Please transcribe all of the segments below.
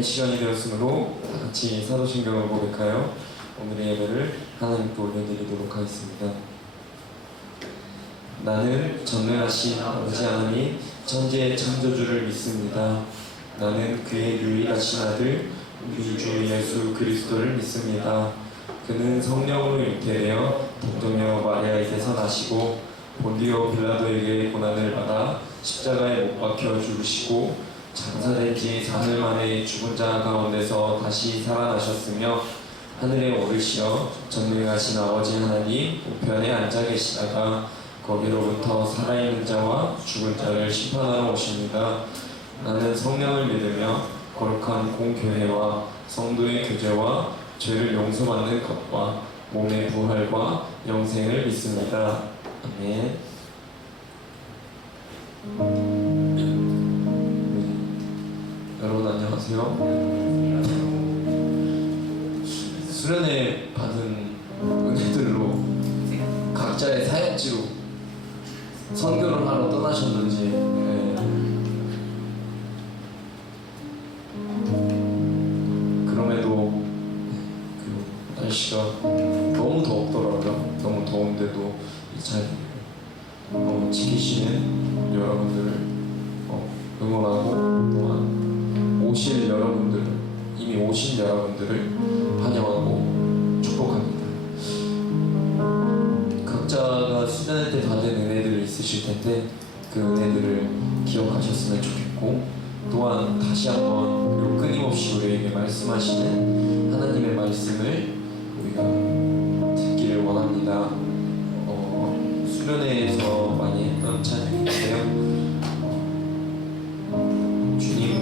예배 시간이 되었으므로 다 같이 사도신경을 고백하여 오늘의 예배를 하나님께 올려드리도록 하겠습니다. 나는 전능하신 아버지 하나님 천지의 창조주를 믿습니다. 나는 그의 유일하신 아들 우리 주 예수 그리스도를 믿습니다. 그는 성령으로 잉태되어 동정녀 마리아에게서 나시고 본디오 빌라도에게 고난을 받아 십자가에 못 박혀 죽으시고 장사된 지 사흘 만에 죽은 자 가운데서 다시 살아나셨으며 하늘에 오르시어 전능하신 아버지 하나님 우편에 앉아 계시다가 거기로부터 살아있는 자와 죽은 자를 심판하러 오십니다. 나는 성령을 믿으며 거룩한 공교회와 성도의 교제와 죄를 용서받는 것과 몸의 부활과 영생을 믿습니다. 아멘. 여러분 안녕하세요. 수련회 받은 은혜들로 각자의 사역지로 선교를 하러 떠나셨는지 그럼에도 그 날씨가 너무 덥더라고요. 너무 더운데도 잘 지키시는 여러분들을 응원하고 또한 오실 여러분들, 이미 오신 여러분들을 환영하고 축복합니다. 각자가 수련회 때 받은 은혜들이 있으실 텐데 그 은혜들을 기억하셨으면 좋겠고 또한 다시 한번 그리고 끊임없이 우리에게 말씀하시는 하나님의 말씀을 우리가 듣기를 원합니다. 수련회에서 많이 했던 찬양인데요. 주님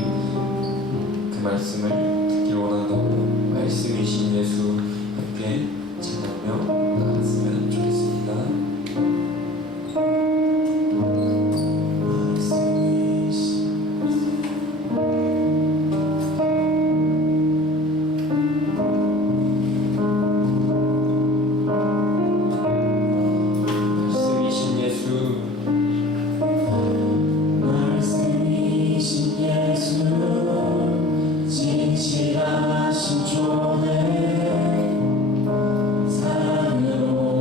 그 말씀을 듣기 원한다고 말씀이신 예수 함께 찬양하며 나갔으면 좋겠습니다. 진실하신 존에 사랑으로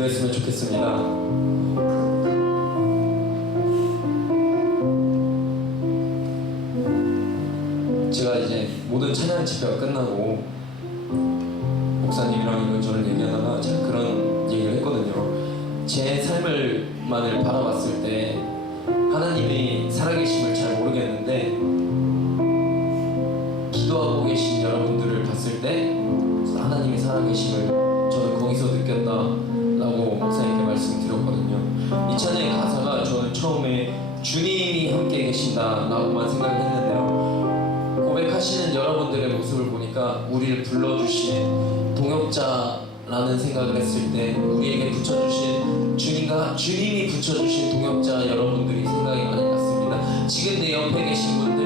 기도했으면 좋겠습니다. 제가 이제 모든 찬양 집회가 끝나고 목사님이랑 이런저런 얘기하다가 제가 그런 얘기를 했거든요. 제 삶을만을 바라봤을 때 하나님이 살아계심을 잘 모르겠는데 기도하고 계신 여러분들을 봤을 때 하나님이 살아계심을 저는 거기서 느꼈다라고 목사님께 말씀드렸거든요. 이 찬양의 가사가 저는 처음에 주님이 함께 계신다라고만 생각을 했는데요, 고백하시는 여러분들의 모습을 보니까 우리를 불러주신 동역자라는 생각을 했을 때 우리에게 붙여주신 주님이 붙여주신 동역자 여러분들이 생각이 많이 났습니다. 지금 내 옆에 계신 분들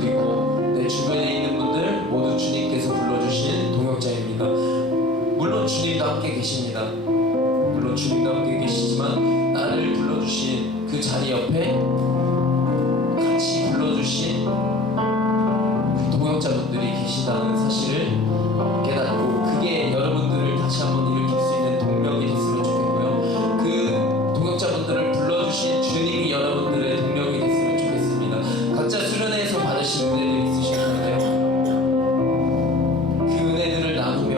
그리고 내 주변에 있는 분들 모두 주님께서 불러주신 동역자입니다. 물론 주님도 함께 계십니다. 물론 주님도 함께 계시지만 나를 불러주신 그 자리 옆에 같이 불러주신 동역자분들이 계시다는 사실을 깨닫고 그게 여러분들을 다시 한번 일으킬 수 있는 동력이 됐으면 좋겠고요. 그 동역자분들을 불러주신 주님이 여러분들의 동력이 됐으면 좋겠습니다. 각자 수련회에서 받으신 은혜들이 있으실 텐데요, 그 은혜들을 나누며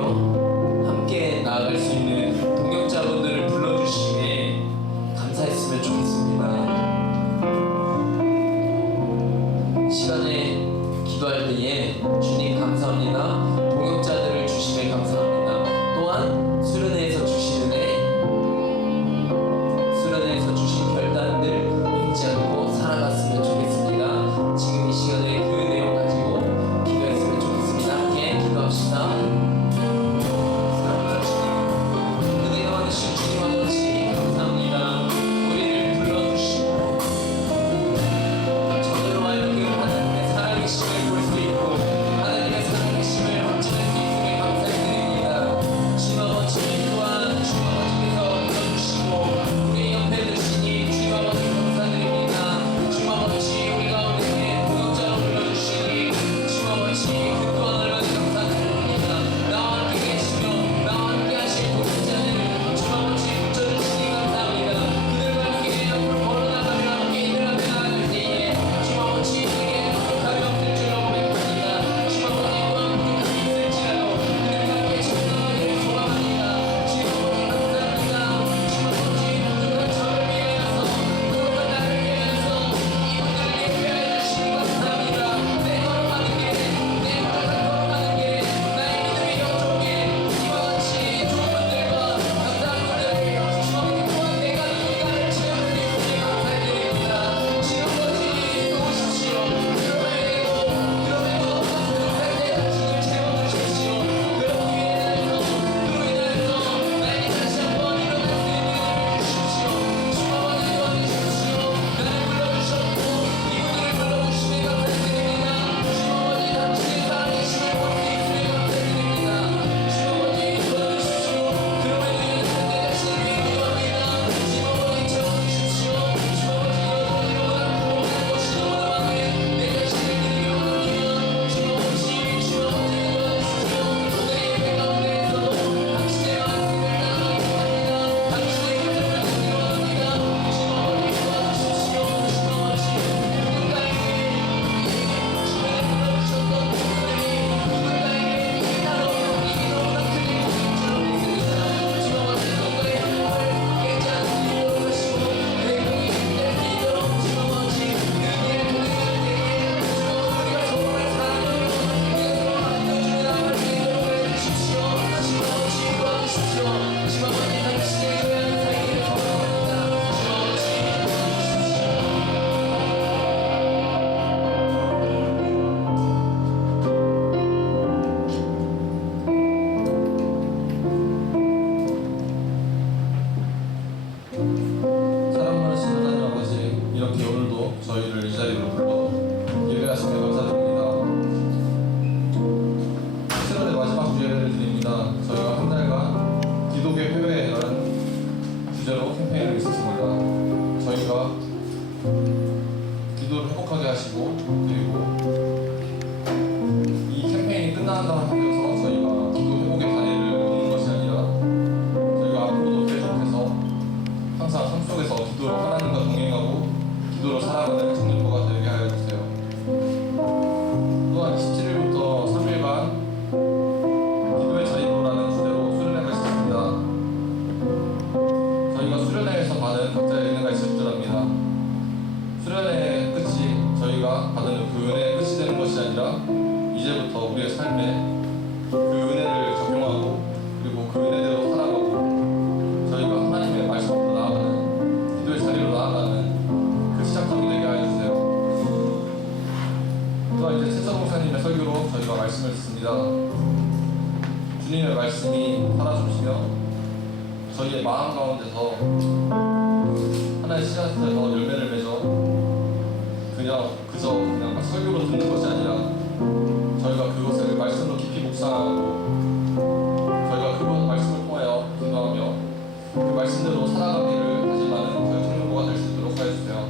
함께 나아갈 수 있는 동역자분들을 불러주심에 감사했으면 좋겠습니다. 시간에 기도할 때에 주님 감사합니다, 동역자들을 주심에 감사합니다, 또한 수련회에서 주신 은혜, 수련회에서 주신 결단들 잊지 않고 살아갔으면 좋겠습니다. 지금 이 시간에 그 내용 가지고 기도했으면 좋겠습니다. 함께 기도합시다. 사랑하는 주님, 은혜가 많으신 주님 아버지 감사합니다. 우리를 불러주시고 저들로 하여금 하나님의 살아계심을 볼 수 있고 하나님의 살아계심을 확증할 수 있음에 감사드립니다. 주님 아버지 또한 주님 아버지께서 불러주시고 우리 옆에 계시니 주님 아버지 감사드립니다. 주님 아버지 우리 가운데 동역자로 불러주시니 주님 아버지 그 또한 얼마나 감사드립니다. 나와 함께 계시며 나와 함께 하실 동역자들을 주님 아버지 붙여주시니 감사합니다. 그들과 함께 앞으로 걸어나가며 함께 이들 앞에 나아갈 때에 주님 아버지 우리에게 부족함이 없을 줄로 고백합니다. 주님 아버지 또한 부족함이 있을지라도 그들과 함께 전능하기를 소망합니다. 주님 아버지 감사합니다. 주님 아버지 부족한 저를 위하여서 부족한 나를 위하여서 이분들을 예배하여 주시니 감사합니다. 내 걸어가는 길에 내 부족한 걸어가는 길에 나의 믿음이 영적에 이와 같이 좋은 분들과 감사한 분들을 주님 아버지 또한 내가 누군가를 체험할 수 있음에 감사드립니다. 주님 아버지 도우십시오. 그럼에도 부족할 때 당신을 채워주십시오. 그런 그로 인하여서 나에게 다시 한번 일어날 수 있는 힘을 주십시오. 주님 아버지 도와주십시오. 나를 불러주셨고 이분들을 불러주심에 감사드립니다. 주님 아버지 당신의 살아계심을 볼 수 있음에 감사드립니다. 주님 아버지 도와주십시오. 그럼에도 연약한 내 자신을 위해 기도합니다. 주님 아버지 채워주십시오. 주님 아버지 여러분들보다 원하는 것이 너무나 많은데 내 자신을 드리려 합니다. 주님 아버지 도와주십시오. 오늘 예배 가운데에서도 당신의 말씀을 나누겠습니다. 당신의 기도를 드리려 합니다. 주님 아버지 도와주십시오. 주님 아버지 누군가에게 주변에 불러주셨던 분들이 누군가에게 따로 이미 너무나 크게 줄로 믿습니다. 주님 아버지 누군가의 행복을 깨지 않을 수 있도록 하시고 내 행복이 될 수 있도록 주님 아버지 그 길을 통행할 때에 주님 아버지 우리가 서로를 사랑하며 우리가 서로 아껴주는 나팔 되도록 해주십시오. 주님 아버지 도와주십시오. 주님 아버지 당신의 교회하는 살기를 소망합니다. 주님 아버지 도와주십시오. 사랑 많으신 하나님 아버지, 이렇게 오늘도 저희를 이 자리로 불러 예배하시며 감사드립니다. 수련의 마지막 주례를 드립니다. 저희가 한 달간 기독교 회회라는 주제로 캠페인을 있었습니다. 저희가 기도를 회복하게 하시고 그리고 이 캠페인이 끝난다 하면서 저희가 기도 회복의 단위를 두는 것이 아니라 저희가 앞으로 삶에 그 은혜를 적용하고 그리고 그 은혜대로 살아가고 저희가 하나님의 말씀으로 나아가는 기도의 자리로 나아가는 그 시작점이 되게 하여 주세요. 또한 이제 최선 목사님의 설교로 저희가 말씀을 듣습니다. 주님의 말씀이 살아주시며 저희의 마음 가운데서 하나의 씨앗에서 열매를 맺어 그저 그냥 설교로 듣는 것이 아니라 저희가 그것을 말씀으로 깊이 묵상하고 저희가 그것 말씀을 통하여 기도하며 그 말씀대로 살아가기를 다짐하는 저희 청년부가 될 수 있도록 하여주세요.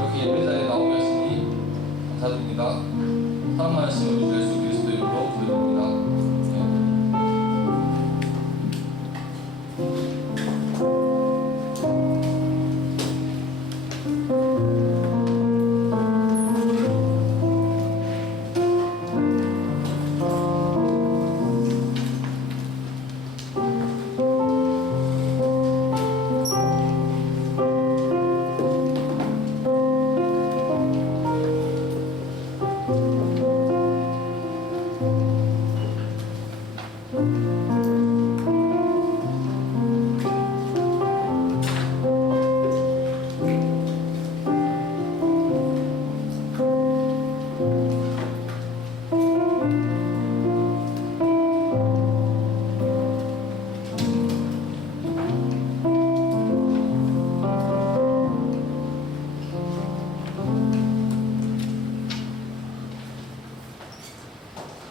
이렇게 예배 자리에 나오게 하시니 감사드립니다. 사랑하신 우리 주 예수 그리스도 이름으로 기도드립니다.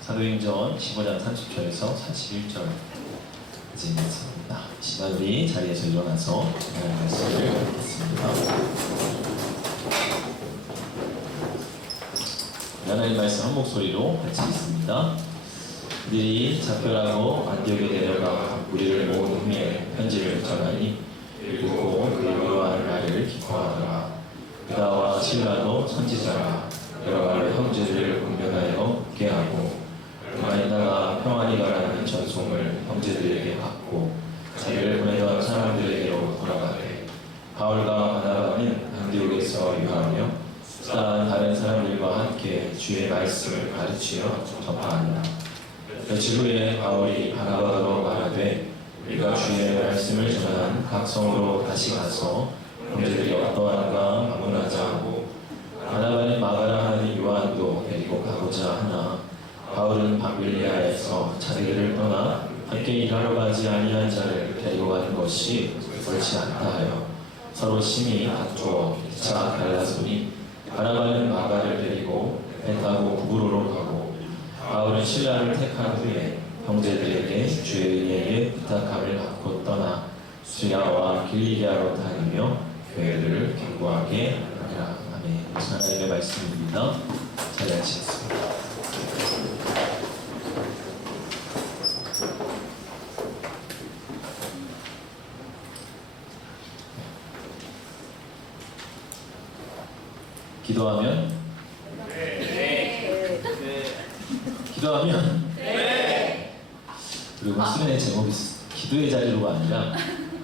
사도행전 15장 30절에서 41절까지 있습니다. 시간 우리 자리에서 일어나서 하나님의 말씀을 듣겠습니다. 하나님 말씀 한 목소리로 같이 읽습니다. 그들이 작별하고 안디옥에 내려가 우리를 모은 후에 편지를 전하니 읽고 그들이 위로하는 말을 기뻐하더라. 유다와 실라도 선지자라 여러 가지 형제들을 공변하여 웃게 하고 얼마 있다가 평안히 가라는 전송을 형제들에게 받고 자기를 보내던 사람들에게로 돌아가되 바울과 바나바는 안디옥에서 유하며 수다한 다른 사람들과 함께 주의 말씀을 가르치며 전파하니라. 며칠 후에 바울이 바나바로 말하되 우리가 주의 말씀을 전한 각 성으로 다시 가서 형제들이 어떠한가 방문하자 하고 바나바는 마가라 하는 요한도 데리고 가고자 하나 바울은 밤빌리아에서 자기들을 떠나 함께 일하러 가지 아니한 자를 데리고 가는 것이 옳지 않다 하여 서로 심히 다투어 1차 갈라서니 바나바는 마가를 데리고 배 타고 구브로로 가고 바울은 신라를 택한 후에 형제들에게 주의 은혜에 부탁함을 받고 떠나 수야와 길리기아로 다니며 교회를 견고하게 하리라. 아멘. 하나님의 말씀입니다. 잘 앉으시겠습니다. 기도하면 기도하면 그리고 수련의 제목이 기도의 자리로가 아니라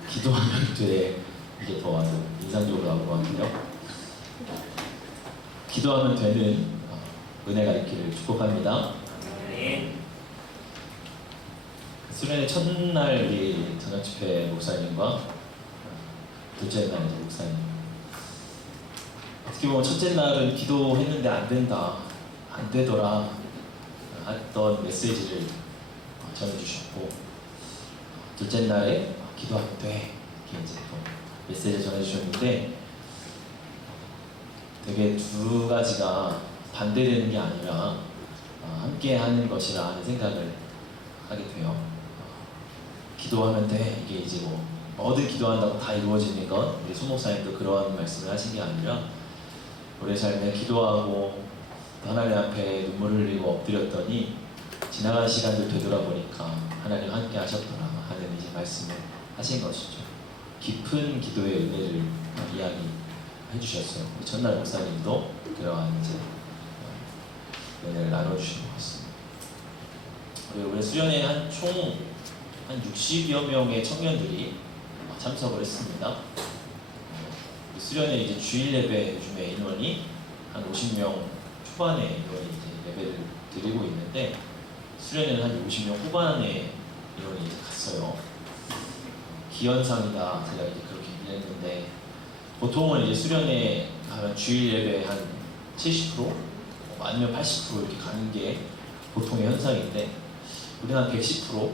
기도하면 돼. 이게 더 아주 인상적으로 나온 것 같아요. 기도하면 되는 은혜가 있기를 축복합니다. 수련의 첫날 우리 저녁 집회 목사님과 둘째 날 이제 목사님, 어떻게 보면 첫째 날은 기도했는데 안 된다, 안 되더라 했던 메시지를 전해주셨고, 둘째 날에 기도하면 돼 이렇게 이제 또 메시지를 전해주셨는데, 되게 두 가지가 반대되는 게 아니라 함께 하는 것이라 하는 생각을 하게 돼요. 기도하면 돼, 이게 이제 뭐 뭐든 기도한다고 다 이루어지는 것, 우리 소목사님도 그런 말씀을 하신 게 아니라 우리 삶에 기도하고 하나님 앞에 눈물을 흘리고 엎드렸더니 지나간 시간들 되돌아보니까 하나님 함께 하셨더라 하는 이제 말씀을 하신 것이죠. 깊은 기도의 은혜를 이야기해 주셨어요. 전날 목사님도 그러한 이제 은혜를 나눠주신 것 같습니다. 그리고 우리 수련회 총 한 60여 명의 청년들이 참석을 했습니다. 수련회 이제 주일 예배 요즘에 인원이 한 50명 초반에 인원이 이제 예배를 드리고 있는데 수련회는 한 50명 후반에 인원이 이제 갔어요. 기현상이다 제가 이제 그렇게 얘기를 했는데 보통은 이제 수련회 가면 주일 예배 한 70% 아니면 80% 이렇게 가는 게 보통의 현상인데 우리는 한 110%,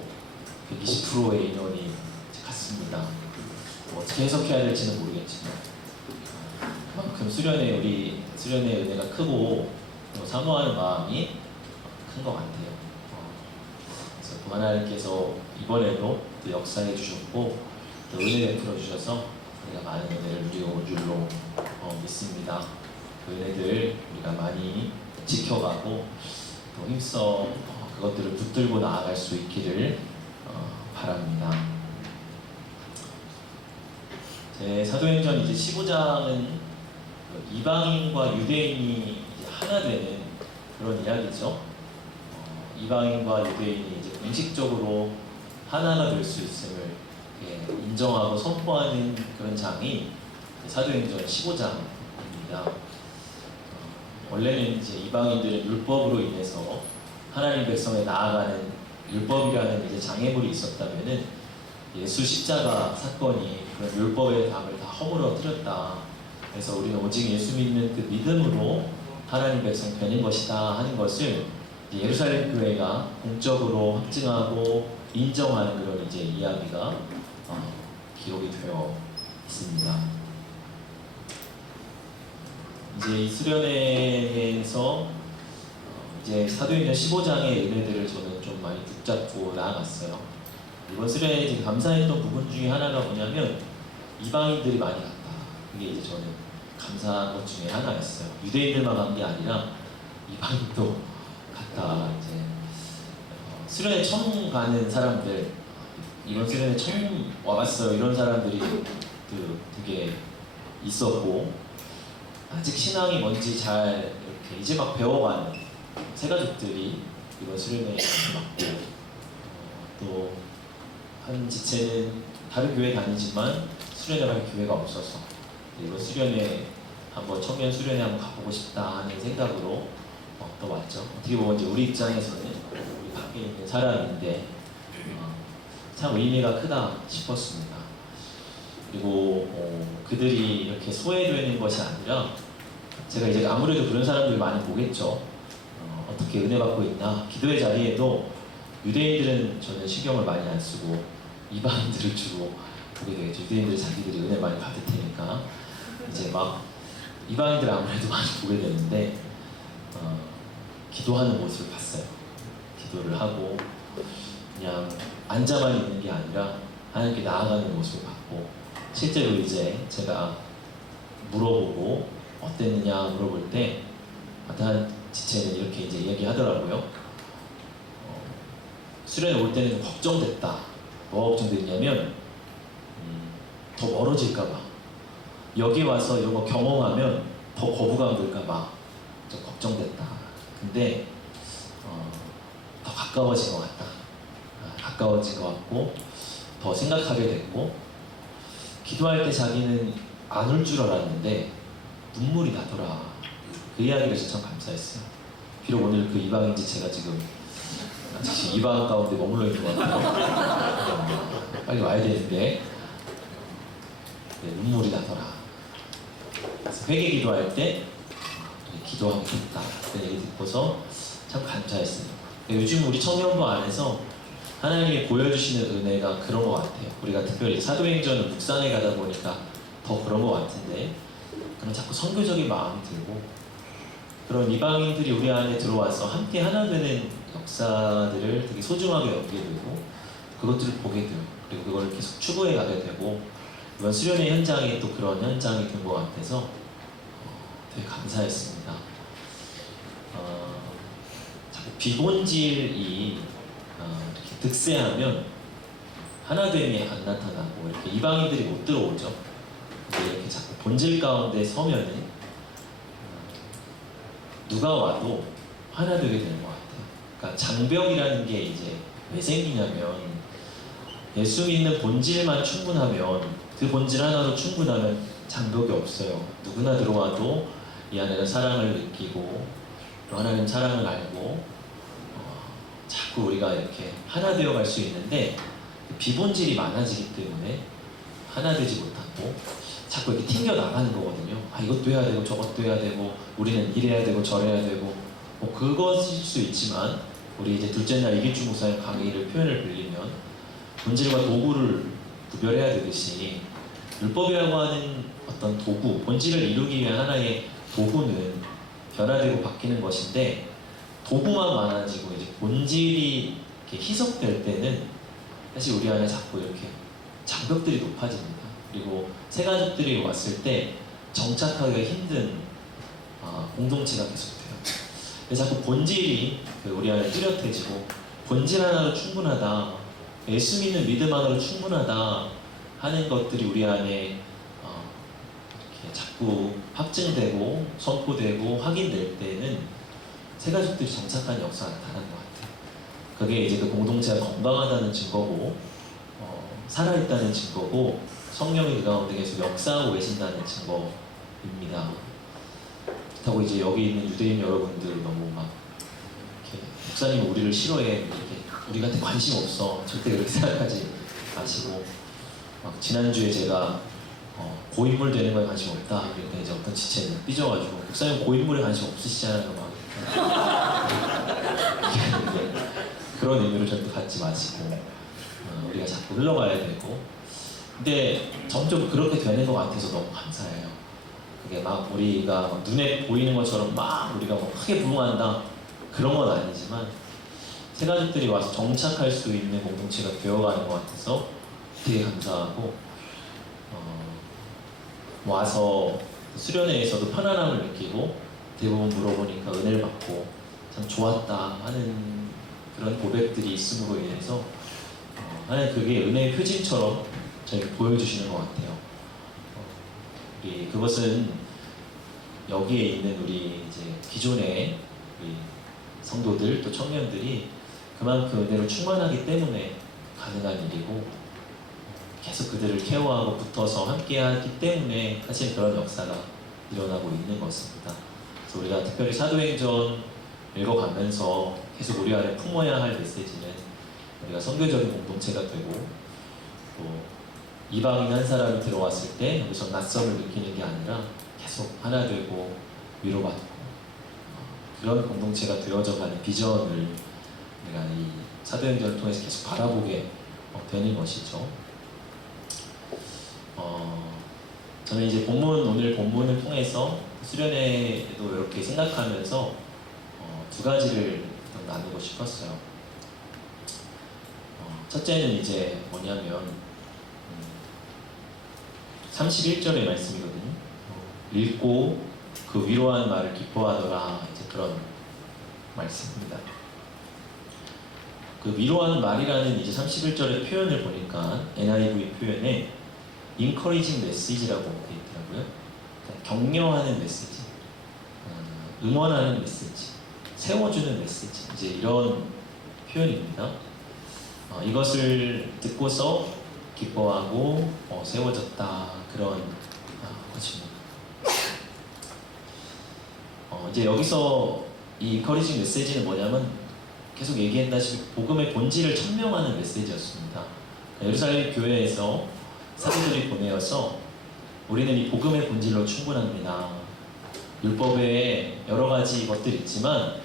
120%의 인원이 이제 갔습니다. 뭐 어떻게 해석해야 될지는 모르겠지만 그만큼 우리 수련회 은혜가 크고 사모하는 마음이 큰 것 같아요. 그래서 또 하나님께서 이번에도 또 역사해 주셨고 또 은혜 베풀어 주셔서 우리가 많은 은혜를 누려온 줄로 믿습니다. 그 은혜들 우리가 많이 지켜가고 또 힘써 그것들을 붙들고 나아갈 수 있기를 바랍니다. 제 사도행전 이제 15장은 이방인과 유대인이 이제 하나 되는 그런 이야기죠. 이방인과 유대인이 이제 공식적으로 하나가 될 수 있음을 인정하고 선포하는 그런 장이 사도행전 15장입니다. 원래는 이제 이방인들은 율법으로 인해서 하나님 백성에 나아가는 율법이라는 이제 장애물이 있었다면은 예수 십자가 사건이 그런 율법의 담을 다 허물어뜨렸다. 그래서 우리는 오직 예수 믿는 그 믿음으로 하나님 백성 되는 것이다 하는 것을 예루살렘 교회가 공적으로 확증하고 인정하는 그런 이제 이야기가 기록이 되어 있습니다. 이제 이 수련회에서 이제 사도행전 15장의 은혜들을 저는 좀 많이 붙잡고 나아갔어요. 이번 수련회에 지금 감사했던 부분 중에 하나가 뭐냐면 이방인들이 많이 갔다. 그게 이제 저는 감사한 것 중에 하나였어요. 유대인들만 간 게 아니라 이방인도 갔다. 이제 수련회 처음 가는 사람들, 이번 수련회 처음 와봤어요. 이런 사람들이 되게 있었고 아직 신앙이 뭔지 잘 이렇게 이제 막 배워가는 새가족들이 이번 수련회에 왔고 또 한 지체는 다른 교회 다니지만 수련회 갈 기회가 없어서 이번 수련회 한번 청년 수련회 한번 가보고 싶다 하는 생각으로 또 왔죠. 어떻게 보면 이제 우리 입장에서는 우리 밖에 있는 사람인데 참 의미가 크다 싶었습니다. 그리고 그들이 이렇게 소외되는 것이 아니라 제가 이제 아무래도 그런 사람들 많이 보겠죠. 어떻게 은혜 받고 있나. 기도의 자리에도 유대인들은 저는 신경을 많이 안 쓰고 이방인들을 주로 보게 되겠죠. 유대인들 자기들이 은혜 많이 받을 테니까 이제 막 이방인들 아무래도 많이 보게 되는데 기도하는 모습을 봤어요. 기도를 하고 그냥 앉아만 있는 게 아니라 하나님께 나아가는 모습을 봤고 실제로 이제 제가 물어보고 어땠느냐 물어볼 때 어떤 지체는 이렇게 이제 이야기하더라고요. 수련회 올 때는 걱정됐다. 뭐가 걱정됐냐면 더 멀어질까봐 여기 와서 이런 거 경험하면 더 거부감 들까봐 좀 걱정됐다. 근데 더 가까워진 것 같다. 가까워진 것 같고 더 생각하게 됐고 기도할 때 자기는 안 올 줄 알았는데 눈물이 나더라. 그 이야기를 진짜 참 감사했어요. 비록 오늘 그 이방인 지체가 지금 이방 가운데 머물러 있는 것 같아요. 빨리 와야 되는데 눈물이 나더라. 그래서 회개 기도할 때 기도하면 좋다. 그런 얘기 듣고서 참 감사했어요. 요즘 우리 청년부 안에서 하나님이 보여주시는 은혜가 그런 것 같아요. 우리가 특별히 사도행전을 묵상해 가다 보니까 더 그런 것 같은데 그런 자꾸 선교적인 마음이 들고 그런 이방인들이 우리 안에 들어와서 함께 하나 되는 역사들을 되게 소중하게 여기게 되고 그것들을 보게 돼요. 그리고 그걸 계속 추구해 가게 되고 이번 수련회 현장에 또 그런 현장이 된 것 같아서 되게 감사했습니다. 자꾸 비본질이 이렇게 득세하면 하나됨이 안 나타나고 이렇게 이방인들이 못 들어오죠. 근데 이렇게 자꾸 본질 가운데 서면은 누가 와도 하나 되게 되는 것 같아요. 그러니까 장벽이라는 게 이제 왜 생기냐면 예수 믿는 본질만 충분하면 그 본질 하나로 충분하면 장벽이 없어요. 누구나 들어와도 이 안에는 사랑을 느끼고 또 하나님 사랑을 알고 자꾸 우리가 이렇게 하나 되어 갈 수 있는데 비본질이 많아지기 때문에 하나 되지 못하고 자꾸 이렇게 튕겨 나가는 거거든요. 아, 이것도 해야 되고 저것도 해야 되고 우리는 이래야 되고 저래야 되고 뭐 그것일 수 있지만 우리 이제 둘째 날 이길주 목사님 강의를 표현을 빌리면 본질과 도구를 구별해야 되듯이 율법이라고 하는 어떤 도구, 본질을 이루기 위한 하나의 도구는 변화되고 바뀌는 것인데 도구만 많아지고 이제 본질이 이렇게 희석될 때는 사실 우리 안에 자꾸 이렇게 장벽들이 높아집니다. 그리고 새 가족들이 왔을 때 정착하기가 힘든 공동체가 계속돼요. 그래서 자꾸 본질이 우리 안에 뚜렷해지고 본질 하나로 충분하다, 예수 믿는 믿음 하나로 충분하다 하는 것들이 우리 안에 이렇게 자꾸 확증되고 선포되고 확인될 때는 새 가족들이 정착한 역사가 나타나는 것 같아요. 그게 이제 그 공동체가 건강하다는 증거고 살아있다는 증거고 성령이 그 가운데 계속 역사하고 계신다는 증거입니다. 그렇다고 이제 여기 있는 유대인 여러분들 너무 막 이렇게 목사님은 우리를 싫어해, 이렇게 우리한테 관심 없어, 절대 그렇게 생각하지 마시고 막 지난주에 제가 고인물 되는 거에 관심 없다 그랬더니 이제 어떤 지체는 삐져가지고 목사님 고인물에 관심 없으시잖아요 막 그런 의미를 절대 갖지 마시고 우리가 자꾸 흘러가야 되고 근데 점점 그렇게 되는 것 같아서 너무 감사해요. 그게 막 우리가 막 눈에 보이는 것처럼 막 우리가 막 크게 부흥한다 그런 건 아니지만 새 가족들이 와서 정착할 수 있는 공동체가 되어가는 것 같아서 되게 감사하고 와서 수련회에서도 편안함을 느끼고 대부분 물어보니까 은혜를 받고 참 좋았다 하는 그런 고백들이 있음으로 인해서 하나님 그게 은혜의 표징처럼 저에게 보여주시는 것 같아요. 그것은 여기에 있는 우리 이제 기존의 우리 성도들 또 청년들이 그만큼 은혜로 충만하기 때문에 가능한 일이고 계속 그들을 케어하고 붙어서 함께하기 때문에 사실 그런 역사가 일어나고 있는 것입니다. 그래서 우리가 특별히 사도행전 읽어가면서 계속 우리 안에 품어야 할 메시지는 우리가 선교적인 공동체가 되고 또 이방인 한 사람이 들어왔을 때 여기서 낯섦을 느끼는 게 아니라 계속 하나 되고 위로받고 그런 공동체가 되어져가는 비전을 우리가 이 사도행전을 통해서 계속 바라보게 되는 것이죠. 저는 이제 오늘 본문을 통해서 수련회도 이렇게 생각하면서 두 가지를 나누고 싶었어요. 첫째는 이제 뭐냐면 31절의 말씀이거든요. 읽고 그 위로한 말을 기뻐하더라, 이제 그런 말씀입니다. 그 위로하는 말이라는 이제 31절의 표현을 보니까 NIV 표현에 encouraging message라고 되어 있더라고요. 그러니까 격려하는 메시지, 응원하는 메시지, 세워주는 메시지, 이제 이런 표현입니다. 이것을 듣고서 기뻐하고 세워졌다, 그런 것입니다. 이제 여기서 이 encouraging 메시지는 뭐냐면 계속 얘기했다시피 복음의 본질을 천명하는 메시지였습니다. 예루살렘 교회에서 사도들이 보내어서 우리는 이 복음의 본질로 충분합니다. 율법에 여러 가지 것들이 있지만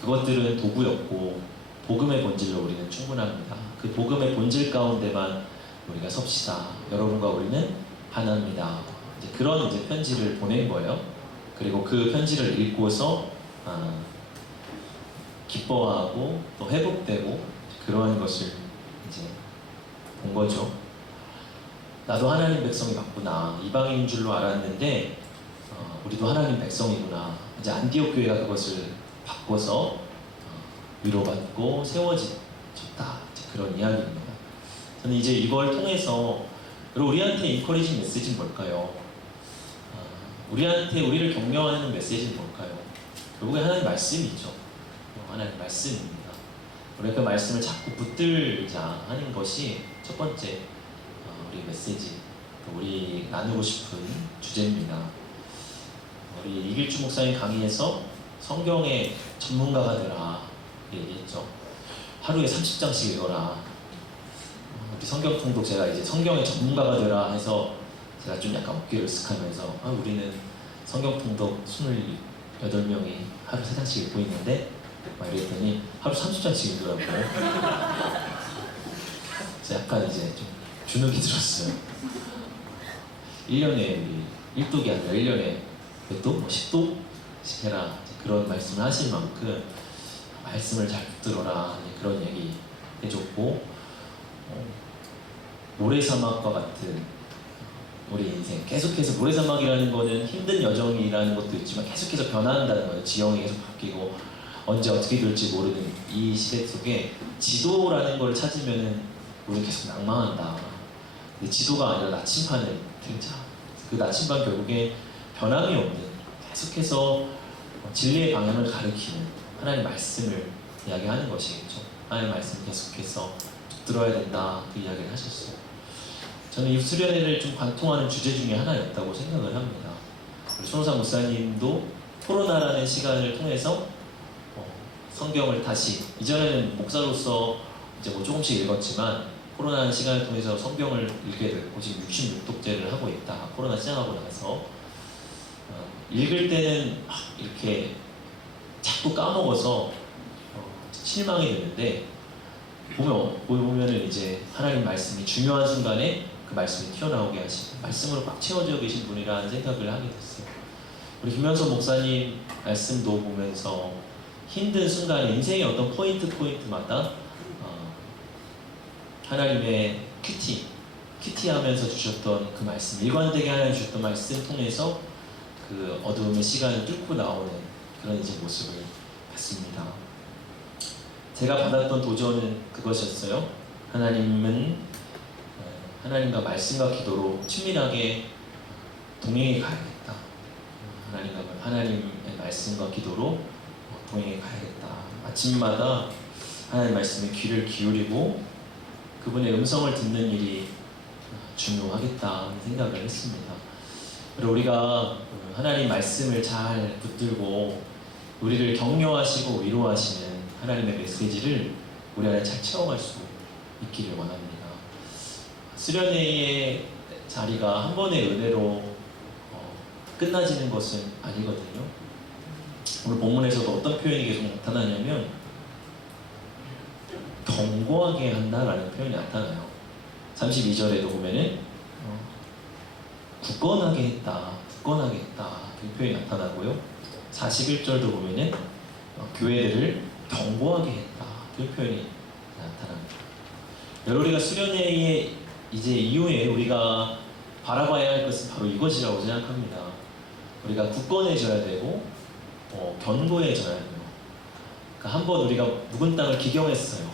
그것들은 도구였고 복음의 본질로 우리는 충분합니다. 그 복음의 본질 가운데만 우리가 섭시다. 여러분과 우리는 하나입니다. 이제 그런 이제 편지를 보낸 거예요. 그리고 그 편지를 읽고서 기뻐하고 또 회복되고 그러한 것을 이제 본 거죠. 나도 하나님 백성이 맞구나. 이방인인 줄로 알았는데 우리도 하나님 백성이구나. 이제 안디옥 교회가 그것을 바꿔서 위로받고 세워졌다. 그런 이야기입니다. 저는 이제 이걸 통해서 그리고 우리한테 인커리징 메시지는 뭘까요? 우리를 격려하는 메시지는 뭘까요? 결국에 하나님 말씀이죠. 하나님 말씀입니다. 우리가 그 말씀을 자꾸 붙들자 하는 것이 첫 번째 우리 메시지, 우리 나누고 싶은 주제입니다. 우리 이길주 목사님 강의에서 성경의 전문가가 되라 얘기했죠. 하루에 30장씩 읽어라. 우리 성경 통독 제가 이제 성경의 전문가가 되라 해서 제가 좀 약간 어깨를 쓱하면서 우리는 성경 통독 28명이 하루 3장씩 읽고 있는데 막 이랬더니 하루 30장씩 읽더라고요. 그래서 약간 이제 좀 주눅이 들었어요. 1년에 우리 1독이 아니라 1년에 몇 독? 10독씩 해라. 그런 말씀을 하실 만큼 말씀을 잘 붙들어라. 그런 얘기 해줬고 모래사막과 같은 우리 인생, 계속해서 모래사막이라는 거는 힘든 여정이라는 것도 있지만 계속해서 변화한다는 거예요. 지형이 계속 바뀌고 언제 어떻게 될지 모르는 이 시대 속에 지도라는 걸 찾으면은 우리는 계속 낭망한다. 근데 지도가 아니라 나침반을 들자. 그 나침반 결국에 변함이 없는, 계속해서 진리의 방향을 가리키는 하나님의 말씀을 이야기하는 것이겠죠. 하나님의 말씀을 계속해서 들어야 된다, 그 이야기를 하셨어요. 저는 이 수련회를 좀 관통하는 주제 중에 하나였다고 생각을 합니다. 우리 손호사 목사님도 코로나라는 시간을 통해서 성경을 다시, 이전에는 목사로서 이제 뭐 조금씩 읽었지만 코로나라는 시간을 통해서 성경을 읽게 됐고 지금 66독째를 하고 있다. 코로나 시작하고 나서 읽을 때는 이렇게 자꾸 까먹어서 실망이 되는데 보면은 이제 하나님 말씀이 중요한 순간에 그 말씀이 튀어나오게 하시고 말씀으로 꽉 채워져 계신 분이라는 생각을 하게 됐어요. 우리 김현선 목사님 말씀도 보면서 힘든 순간에 인생의 어떤 포인트마다 하나님의 큐티하면서 주셨던 그 말씀, 일관되게 하나님 주셨던 말씀 통해서 그 어두움의 시간을 뚫고 나오는 그런 이제 모습을 봤습니다. 제가 받았던 도전은 그것이었어요. 하나님과 말씀과 기도로 친밀하게 동행해 가야겠다. 하나님의 말씀과 기도로 동행해 가야겠다. 아침마다 하나님의 말씀에 귀를 기울이고 그분의 음성을 듣는 일이 중요하겠다는 생각을 했습니다. 그리고 우리가 하나님 말씀을 잘 붙들고 우리를 격려하시고 위로하시는 하나님의 메시지를 우리 안에 잘 체험할 수 있기를 원합니다. 수련회의 자리가 한 번의 은혜로 끝나지는 것은 아니거든요. 오늘 본문에서도 어떤 표현이 계속 나타나냐면 견고하게 한다라는 표현이 나타나요. 32절에도 보면은 굳건하게 했다 그 표현이 나타나고요. 41절도 보면은 교회들을 견고하게 했다 그 표현이 나타납니다. 여러분, 우리가 수련회의 이제 이후에 우리가 바라봐야 할 것은 바로 이것이라고 생각합니다. 우리가 굳건해져야 되고 견고해져야 돼요. 그러니까 한번 우리가 묵은 땅을 기경했어요.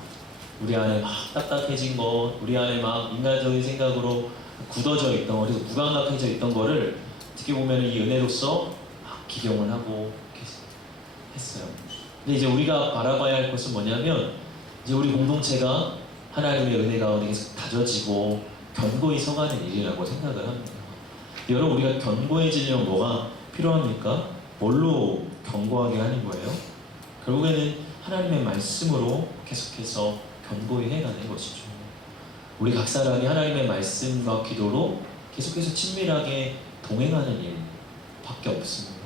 우리 안에 막 딱딱해진 것, 우리 안에 막 인간적인 생각으로 굳어져 있던, 그래서 무감각해져 있던 거를 어떻게 보면 이 은혜로서 막 기경을 하고 했어요. 근데 이제 우리가 바라봐야 할 것은 뭐냐면 이제 우리 공동체가 하나님의 은혜 가운데 계속 다져지고 견고히 서가는 일이라고 생각을 합니다. 여러분, 우리가 견고해지려면 뭐가 필요합니까? 뭘로 견고하게 하는 거예요? 결국에는 하나님의 말씀으로 계속해서 견고히 해가는 것이죠. 우리 각 사람이 하나님의 말씀과 기도로 계속해서 친밀하게 동행하는 일밖에 없습니다.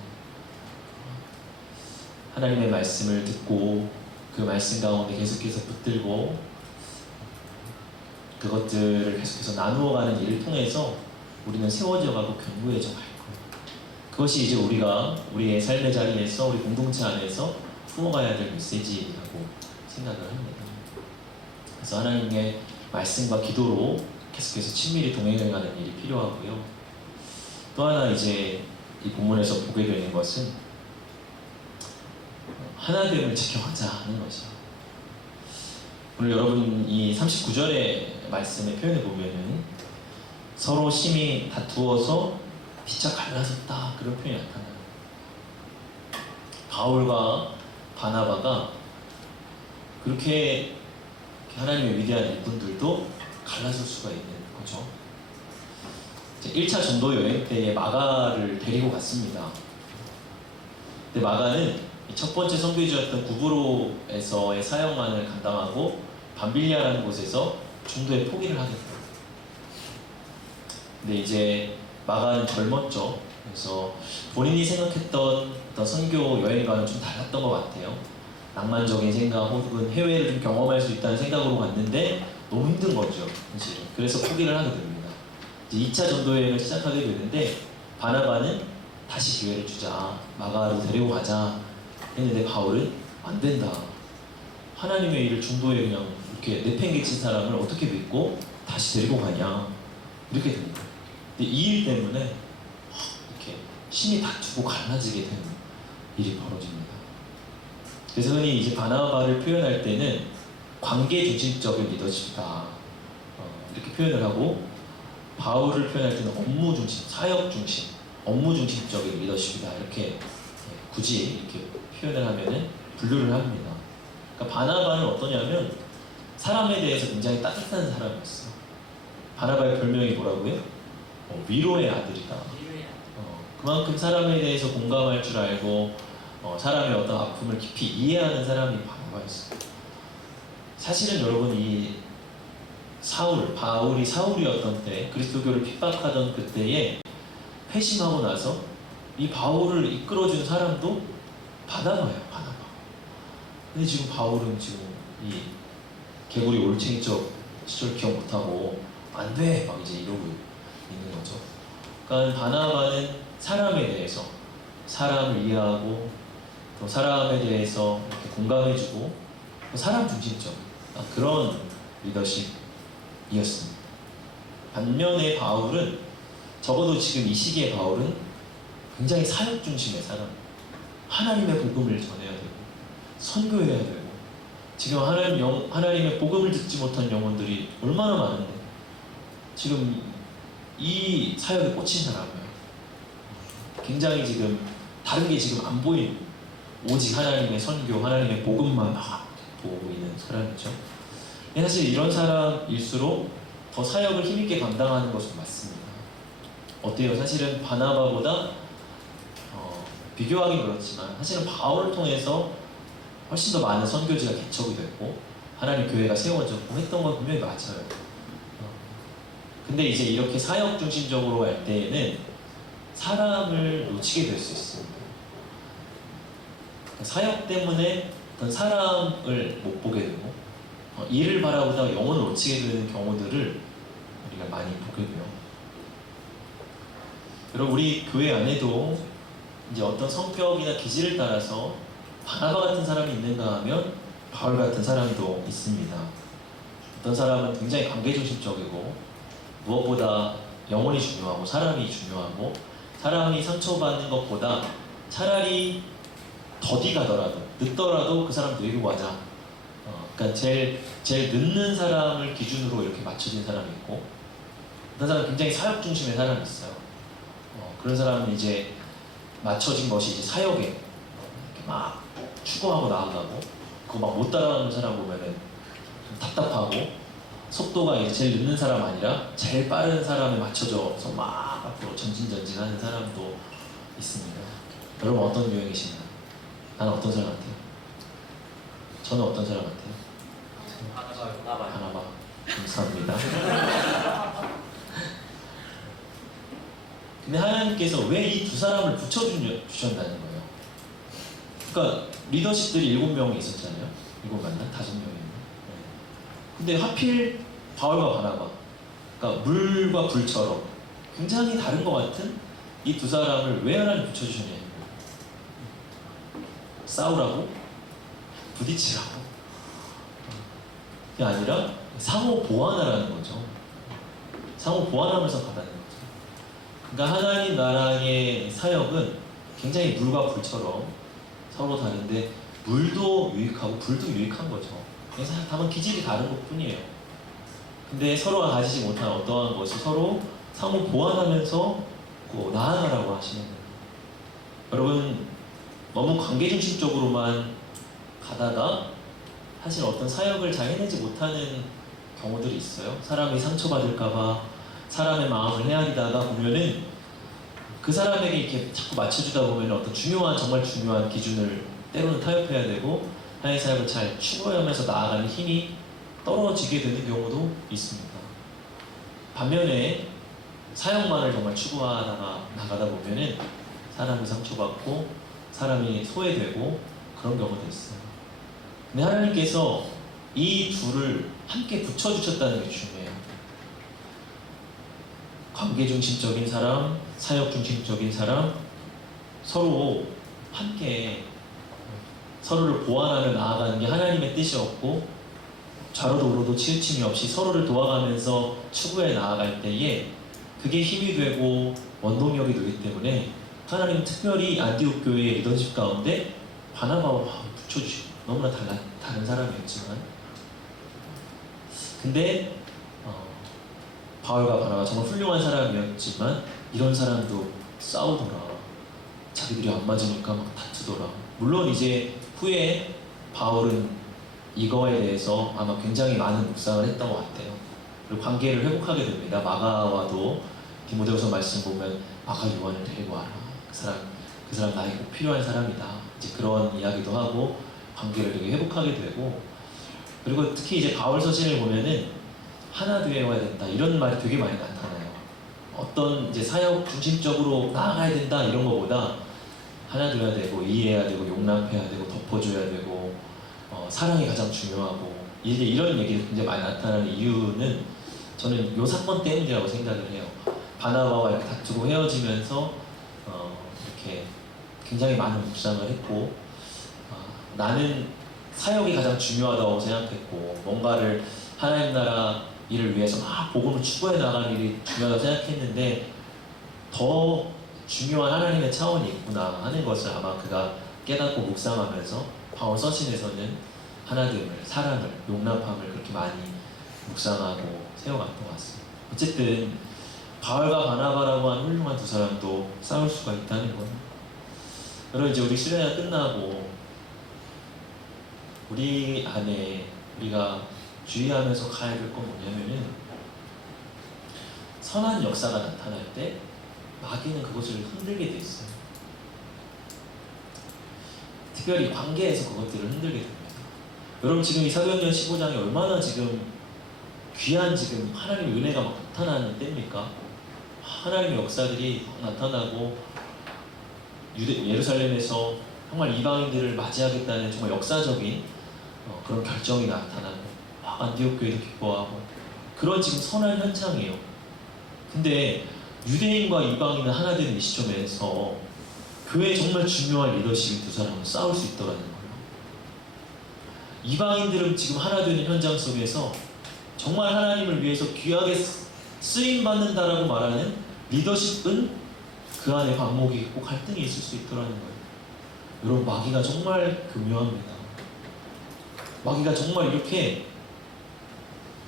하나님의 말씀을 듣고 그 말씀 가운데 계속해서 붙들고 그것들을 계속해서 나누어가는 일을 통해서 우리는 세워져가고 견고해져 갈 거예요. 그것이 이제 우리가 우리의 삶의 자리에서 우리 공동체 안에서 품어가야 될 메시지라고 생각을 합니다. 그래서 하나님의 말씀과 기도로 계속해서 친밀히 동행해가는 일이 필요하고요. 또 하나 이제 이 본문에서 보게 되는 것은 하나됨을 지켜가자는 것이죠. 오늘 여러분 이 39절의 말씀의 표현을 보면은 서로 심히 다투어서 피차 갈라섰다 그런 표현이 나타나요. 바울과 바나바가 그렇게 하나님의 위대한 일꾼들도 갈라설 수가 있는 거죠. 1차 전도 여행 때에 마가를 데리고 갔습니다. 근데 마가는 이첫 번째 선교지였던 구브로에서의 사역만을 감당하고 밤빌리아라는 곳에서 중도에 포기를 하게 돼요. 근데 이제 마가는 젊었죠. 그래서 본인이 생각했던 어떤 선교 여행과는 좀 달랐던 것 같아요. 낭만적인 생각 혹은 해외를 좀 경험할 수 있다는 생각으로 갔는데 너무 힘든 거죠, 사실은. 그래서 포기를 하게 됩니다. 이제 2차 전도 여행을 시작하게 되는데 바나바는 다시 기회를 주자, 마가로 데리고 가자 했는데 바울은 안 된다. 하나님의 일을 중도에 그냥 이렇게 내팽개친 사람을 어떻게 믿고 다시 데리고 가냐 이렇게 됩니다. 근데 이 일 때문에 이렇게 신이 다투고 갈라지게 되는 일이 벌어집니다. 그래서 흔히 이제 바나바를 표현할 때는 관계 중심적인 리더십이다 이렇게 표현을 하고, 바울을 표현할 때는 업무 중심, 사역 중심, 업무 중심적인 리더십이다 이렇게 굳이 이렇게 표현을 하면은 분류를 합니다. 그러니까 바나바는 어떠냐면 사람에 대해서 굉장히 따뜻한 사람이었어. 바나바의 별명이 뭐라고요? 위로의 아들이다. 그만큼 사람에 대해서 공감할 줄 알고 사람의 어떤 아픔을 깊이 이해하는 사람이 바나바였어요. 사실은 여러분 이 바울이 사울이었던 때, 그리스도교를 핍박하던 그때에 회심하고 나서 이 바울을 이끌어준 사람도 바나바예요, 바나바. 근데 지금 바울은 지금 이 개구리 올챙이적 시절 기억 못하고 안 돼! 막 이제 이러고 있는 거죠. 그러니까 바나바는 사람에 대해서 사람을 이해하고 또 사람에 대해서 이렇게 공감해주고 사람 중심적 그런 리더십이었습니다. 반면에 바울은, 적어도 지금 이 시기의 바울은 굉장히 사역 중심의 사람, 하나님의 복음을 전해야 되고 선교해야 되고, 지금 하나님의 복음을 듣지 못한 영혼들이 얼마나 많은데 지금 이 사역에 꽂힌 사람이에요. 굉장히 지금 다른 게 지금 안 보이는, 오직 하나님의 선교, 하나님의 복음만 막 보고 있는 사람이죠. 사실 이런 사람일수록 더 사역을 힘있게 감당하는 것은 맞습니다. 어때요? 사실은 바나바보다 비교하긴 그렇지만 사실은 바울을 통해서 훨씬 더 많은 선교지가 개척이 됐고 하나님 교회가 세워졌고 했던 건 분명히 맞아요. 근데 이제 이렇게 사역 중심적으로 할 때에는 사람을 놓치게 될 수 있습니다. 사역 때문에 어떤 사람을 못 보게 되고 일을 바라보다가 영혼을 놓치게 되는 경우들을 우리가 많이 보게 돼요. 여러분, 우리 교회 안에도 이제 어떤 성격이나 기질을 따라서 바나바 같은 사람이 있는가 하면 바울 같은 사람도 있습니다. 어떤 사람은 굉장히 관계중심적이고 무엇보다 영혼이 중요하고 사람이 중요하고, 사람이 상처받는 것보다 차라리 더디 가더라도 늦더라도 그 사람 데리고 가자. 그러니까 제일 늦는 사람을 기준으로 이렇게 맞춰진 사람이 있고, 어떤 사람은 굉장히 사역 중심의 사람이 있어요. 그런 사람은 이제 맞춰진 것이 이제 사역에 이렇게 막 추구하고 나아가고, 그거 막 못 따라가는 사람 보면은 좀 답답하고, 속도가 이제 제일 늦는 사람 아니라 제일 빠른 사람에 맞춰져서 막 앞으로 전진하는 사람도 있습니다. 여러분 어떤 유형이신가요? 나는 어떤 사람 같아요? 저는 어떤 사람 같아요? 바나바. 감사합니다. 근데 하나님께서 왜 이 두 사람을 붙여주셨다는 거예요? 그러니까 리더십들이 7명이 있었잖아요. 7 맞나? 5명이었나? 근데 하필 바울과 바나바, 그러니까 물과 불처럼 굉장히 다른 것 같은 이 두 사람을 왜 하나님 붙여주셨냐는 거예요. 싸우라고? 부딪히라고? 그게 아니라 상호 보완하라는 거죠. 상호 보완하면서 가다는 거죠. 그러니까 하나님 나라의 사역은 굉장히 물과 불처럼 서로 다른데, 물도 유익하고 불도 유익한 거죠. 그래서 다만 기질이 다른 것 뿐이에요. 근데 서로가 가지지 못한 어떠한 것을 서로 상호 보완하면서 나아가라고 하시는 거예요. 여러분, 너무 관계중심적으로만 가다가 사실 어떤 사역을 잘 해내지 못하는 경우들이 있어요. 사람이 상처받을까봐 사람의 마음을 헤아리다가 보면은 그 사람에게 이렇게 자꾸 맞춰주다 보면 어떤 정말 중요한 기준을 때로는 타협해야 되고 하나님의 사역을 잘 추구하면서 나아가는 힘이 떨어지게 되는 경우도 있습니다. 반면에 사역만을 정말 추구하다가 나가다 보면은 사람이 상처받고 사람이 소외되고 그런 경우도 있어요. 근데 하나님께서 이 둘을 함께 붙여주셨다는 게 중요해요. 관계 중심적인 사람, 사역 중심적인 사람, 서로 함께 서로를 보완하며 나아가는 게 하나님의 뜻이었고, 좌로도 우로도 치우침이 없이 서로를 도와가면서 추구해 나아갈 때에 그게 힘이 되고 원동력이 되기 때문에 하나님은 특별히 안디옥 교회의 리더십 가운데 바나바와 바울을 붙여주시고, 너무나 다른 사람이었지만, 근데 바울과 바나바 정말 훌륭한 사람이었지만 이런 사람도 싸우더라. 자기들이 안 맞으니까 막 다투더라. 물론 이제 후에 바울은 이거에 대해서 아마 굉장히 많은 묵상을 했던 것 같아요. 그리고 관계를 회복하게 됩니다. 마가와도 디모데후서 말씀 보면 마가 요한을 데리고 와라. 그 사람 나에게 꼭 필요한 사람이다. 이제 그런 이야기도 하고 관계를 되게 회복하게 되고, 그리고 특히 이제 바울 서신을 보면은 하나 되어야 된다 이런 말이 되게 많이 나타나요. 어떤 이제 사역 중심적으로 나아가야 된다 이런 거보다 하나 되어야 되고 이해해야 되고 용납해야 되고 덮어줘야 되고 사랑이 가장 중요하고, 이제 이런 얘기가 굉장히 많이 나타나는 이유는 저는 이 사건 때문이라고 생각을 해요. 바나바와 이렇게 다투고 헤어지면서 이렇게 굉장히 많은 묵상을 했고, 나는 사역이 가장 중요하다고 생각했고, 뭔가를 하나님 나라 일을 위해서 막 복음을 추구해 나가는 일이 중요하다고 생각했는데 더 중요한 하나님의 차원이 있구나 하는 것을 아마 그가 깨닫고 묵상하면서 바울 서신에서는 하나됨을, 사랑을, 용납함을 그렇게 많이 묵상하고 세워갔던 것 같습니다. 어쨌든 바울과 바나바라고 하는 훌륭한 두 사람도 싸울 수가 있다는 거예요. 여러분, 이제 우리 수련회가 끝나고 우리 안에 우리가 주의하면서 가야 될 건 뭐냐면은, 선한 역사가 나타날 때 마귀는 그것을 흔들게 돼 있어요. 특별히 관계에서 그것들을 흔들게 됩니다. 여러분, 지금 이 사도행전 15장이 얼마나 지금 귀한 지금 하나님의 은혜가 막 나타나는 때입니까? 하나님의 역사들이 나타나고 예루살렘에서 정말 이방인들을 맞이하겠다는 정말 역사적인 그런 결정이 나타나고 안디옥 교회도 기뻐하고 그런 지금 선한 현장이에요. 근데 유대인과 이방인은 하나 되는 이 시점에서 교회에 정말 중요한 리더십이 두 사람은 싸울 수 있더라는 거예요. 이방인들은 지금 하나 되는 현장 속에서 정말 하나님을 위해서 귀하게 쓰임받는다라고 말하는 리더십은 그 안에 반목이 있고 갈등이 있을 수 있더라는 거예요. 여러분, 마귀가 정말 교묘합니다. 마귀가 정말 이렇게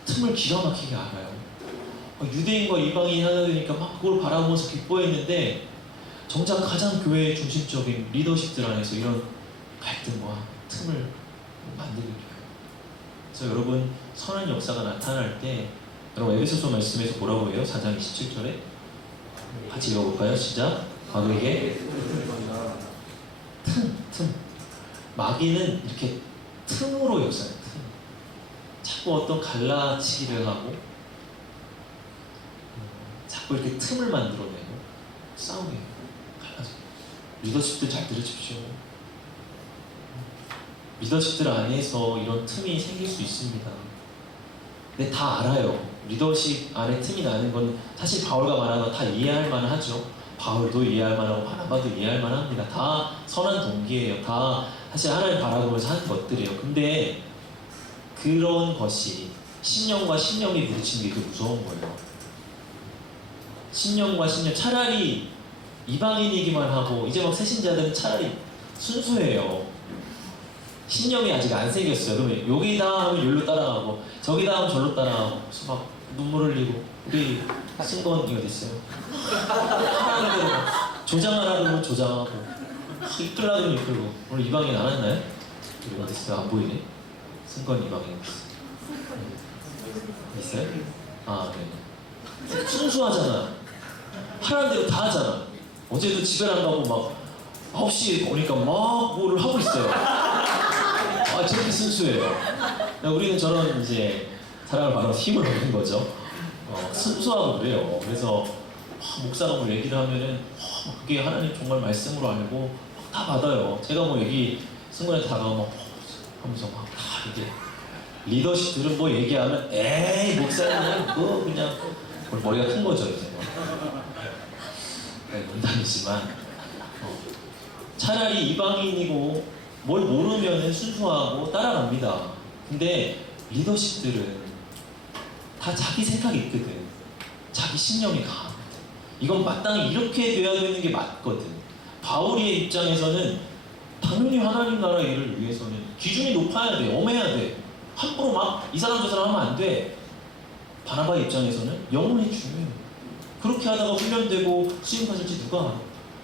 틈을 기가 막히게 알아요. 유대인과 이방인이 하나 되니까 막 그걸 바라보면서 기뻐했는데 정작 가장 교회의 중심적인 리더십들 안에서 이런 갈등과 틈을 만들게 돼요. 그래서 여러분, 선한 역사가 나타날 때 여러분 에베소서 말씀에서 뭐라고 해요? 4장 27절에 같이 읽어볼까요? 시작. 바로에게 틈. 마귀는 이렇게 틈으로 역사해요. 틈. 자꾸 어떤 갈라치기를 하고 자꾸 이렇게 틈을 만들어내고 싸우게 해요. 갈라져. 리더십들 잘 들으십시오. 리더십들 안에서 이런 틈이 생길 수 있습니다. 근데 다 알아요. 리더십 안에 틈이 나는 건 사실 바울과 바나바 다 이해할 만하죠. 바울도 이해할 만하고 바나바도 이해할 만합니다. 다 선한 동기예요. 다 사실 하나님 바라보면서 하는 것들이에요. 근데 그런 것이 신령과 신령이 부딪히는 게 더 무서운 거예요. 신령과 신령, 차라리 이방인이기만 하고 이제 막 새신자들은 차라리 순수해요. 신령이 아직 안 생겼어요. 그러면 여기다 하면 여기로 따라가고 저기다 하면 절로 따라가고 그래서 막 눈물 흘리고 우리 승건 이거 됐어요. 조장하라 그러면 조장하고 이끌라 그러면 이끌고. 오늘 이방인 안 왔나요? 우리 어디 있어요? 안 보이네. 승건 이방인 있어요? 아, 네. 순수하잖아. 하라는 대로 다 하잖아. 어제도 집에 안 가고 막 9시에 오니까 막 뭐를 하고 있어요. 아, 저렇게 순수해요. 우리는 저런 이제 사랑을 받아서 힘을 얻는 거죠. 순수하고 그래요. 그래서 목사가 뭐 얘기를 하면은 그게 하나님 정말 말씀으로 알고 다 받아요. 제가 뭐 얘기 순간에 다가오면 막 하면서 막 다 이게 리더십들은 뭐 얘기하면 에이 목사님은 뭐 그냥 머리가 큰 거죠 이제. 네, 농담이지만 차라리 이방인이고 뭘 모르면은 순수하고 따라갑니다. 근데 리더십들은 다 자기 생각이 있거든. 자기 신념이 강하거든. 이건 마땅히 이렇게 돼야 되는 게 맞거든. 바울의 입장에서는 당연히 하나님 나라 일을 위해서는 기준이 높아야 돼. 엄해야 돼. 함부로 막 이 사람 저 사람 하면 안 돼. 바나바의 입장에서는 영혼이 중요해요. 그렇게 하다가 훈련되고 수임 받을지 누가?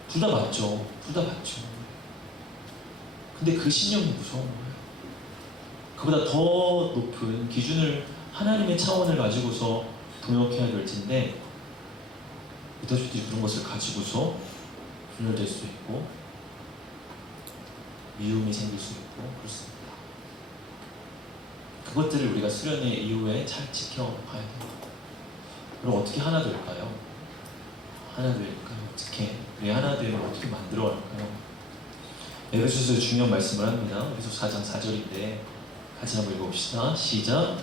둘 다 맞죠. 둘 다 맞죠. 근데 그 신념이 무서운 거예요. 그보다 더 높은 기준을 하나님의 차원을 가지고서 동역해야 될 텐데 리더십들이 그런 것을 가지고서 분열될 수 있고 미움이 생길 수 있고 그렇습니다. 그것들을 우리가 수련회 이후에 잘 지켜봐야 돼요. 그럼 어떻게 하나 될까요? 하나 될까요? 어떻게? 우리 하나 되면 어떻게 만들어갈까요? 에베소서 중요한 말씀을 합니다. 에베소서 4장 4절인데 같이 한번 읽어봅시다. 시작.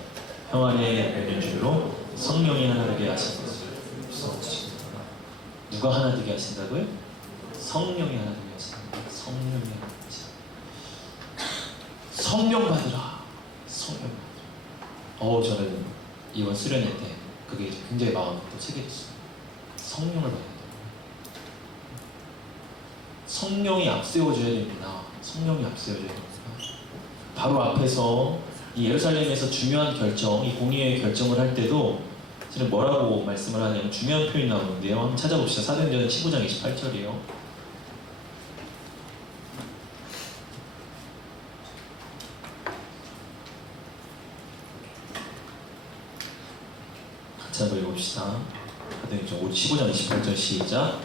평안의 연륜줄로 성령이 하나 되게 하신 것을 써주십니다. 누가 하나 되게 하신다고요? 성령이 하나 되게 하신다. 성령이 하나 되게 하신다. 성령 받으라. 성령 받으라. 저는 이번 수련회 때 그게 굉장히 마음에 또 새겨졌어요. 성령을 받아야 돼요. 성령이 앞세워줘야 됩니다. 성령이 앞세워줘야 됩니다. 바로 앞에서 이 예루살렘에서 중요한 결정, 이 공의의 결정을 할 때도 사실 뭐라고 말씀을 하냐면 중요한 표현이 나오는데요. 한번 찾아봅시다. 사도행전 15장 28절이에요. 같이 한번 읽어봅시다. 사도행전 15장 28절 시작.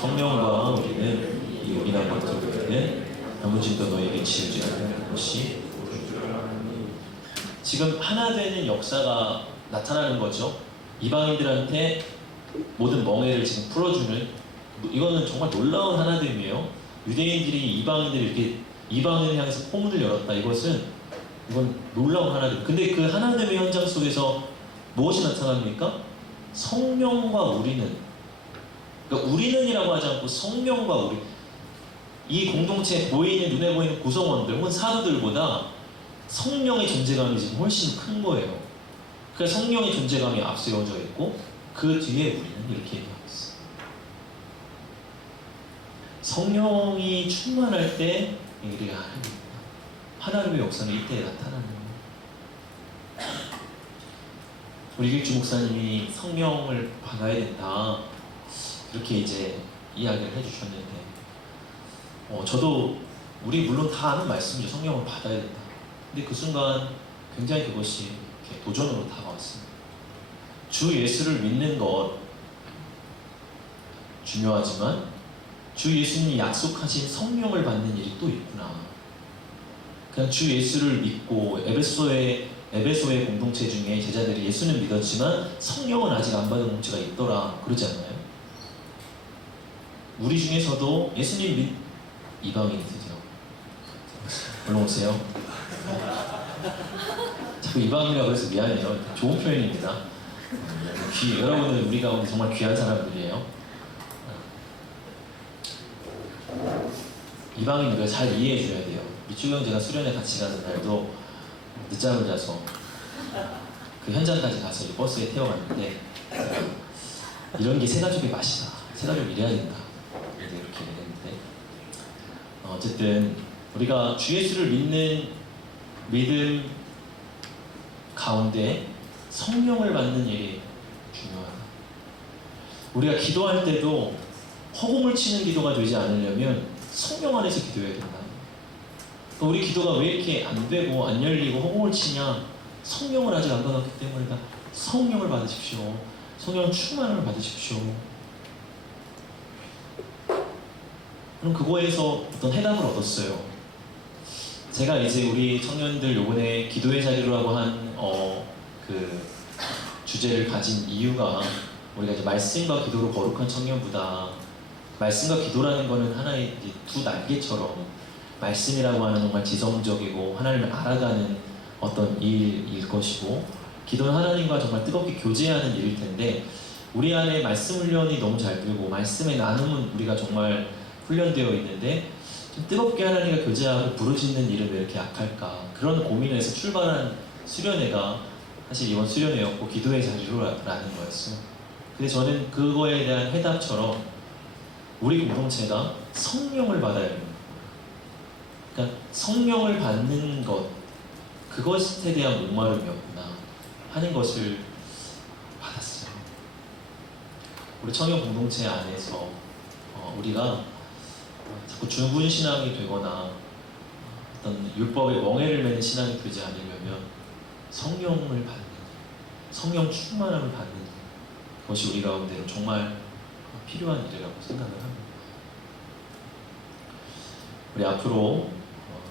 성령과 우리는 이 용인한 것들을 아무 짐도 너에게 지우지 않는 것이 지금 하나 되는 역사가 나타나는 거죠. 이방인들한테 모든 멍해를 지금 풀어주는 이거는 정말 놀라운 하나됨이에요. 유대인들이 이방인들이 이렇게 이방인을 향해서 포문을 열었다. 이건 놀라운 하나됨. 근데 그 하나됨의 현장 속에서 무엇이 나타납니까? 성령과 우리는, 그러니까 우리는이라고 하지 않고 성령과 우리, 이 공동체에 보이는 눈에 보이는 구성원들 혹은 사도들보다 성령의 존재감이 지금 훨씬 큰 거예요. 그래서 성령의 존재감이 앞세워져 있고 그 뒤에 우리는 이렇게 얘기하고 있어요. 성령이 충만할 때 우리가 하나님의 역사는 이때 나타나는 거예요. 우리 교육주 목사님이 성령을 받아야 된다 이렇게 이제 이야기를 해주셨는데 저도 우리 물론 다 아는 말씀이죠. 성령을 받아야 된다. 근데 그 순간 굉장히 그것이 이렇게 도전으로 다가왔습니다. 주 예수를 믿는 것 중요하지만 주 예수님이 약속하신 성령을 받는 일이 또 있구나. 그냥 주 예수를 믿고 에베소의 공동체 중에 제자들이 예수는 믿었지만 성령은 아직 안 받은 공동체가 있더라 그러지 않나요? 우리 중에서도 예수님 이방인이세요. 올라오세요. 자꾸 이방인이라고 해서 미안해요. 좋은 표현입니다. 여러분은 우리 가운데 정말 귀한 사람들이에요. 이방인 우리가 잘 이해해줘야 돼요. 이주 형제가 수련회 같이 가는 날도 늦잠을 자서 그 현장까지 가서 버스에 태워갔는데 이런 게 새가족의 맛이다. 새가족 이래야 된다. 이렇게 얘기했는데 어쨌든 우리가 주 예수를 믿는 믿음 가운데 성령을 받는 일이 중요하다. 우리가 기도할 때도 허공을 치는 기도가 되지 않으려면 성령 안에서 기도해야 된다. 우리 기도가 왜 이렇게 안 되고 안 열리고 허공을 치냐? 성령을 아직 안 받았기 때문이다. 성령을 받으십시오. 성령 충만을 받으십시오. 그럼 그거에서 어떤 해답을 얻었어요. 제가 이제 우리 청년들 요번에 기도의 자리로 하고 한 그 주제를 가진 이유가 우리가 이제 말씀과 기도로 거룩한 청년보다 말씀과 기도라는 거는 하나의 이제 두 날개처럼 말씀이라고 하는 정말 지성적이고 하나님을 알아가는 어떤 일일 것이고 기도는 하나님과 정말 뜨겁게 교제하는 일일 텐데 우리 안에 말씀 훈련이 너무 잘 되고 말씀의 나눔은 우리가 정말 훈련되어 있는데 좀 뜨겁게 하나님과 교제하고 부르짖는 일은 왜 이렇게 약할까 그런 고민에서 출발한 수련회가 사실 이번 수련회였고 기도의 자리로라는 거였어요. 근데 저는 그거에 대한 해답처럼 우리 공동체가 성령을 받아야 됩니다. 그러니까 성령을 받는 것 그것에 대한 목마름이었구나 하는 것을 받았어요. 우리 청년 공동체 안에서 우리가 자꾸 죽은 신앙이 되거나 어떤 율법의 멍에를 매는 신앙이 되지 않으려면 성령을 받는 성령 충만함을 받는 것이 우리 가운데로 정말 필요한 일이라고 생각을 합니다. 우리 앞으로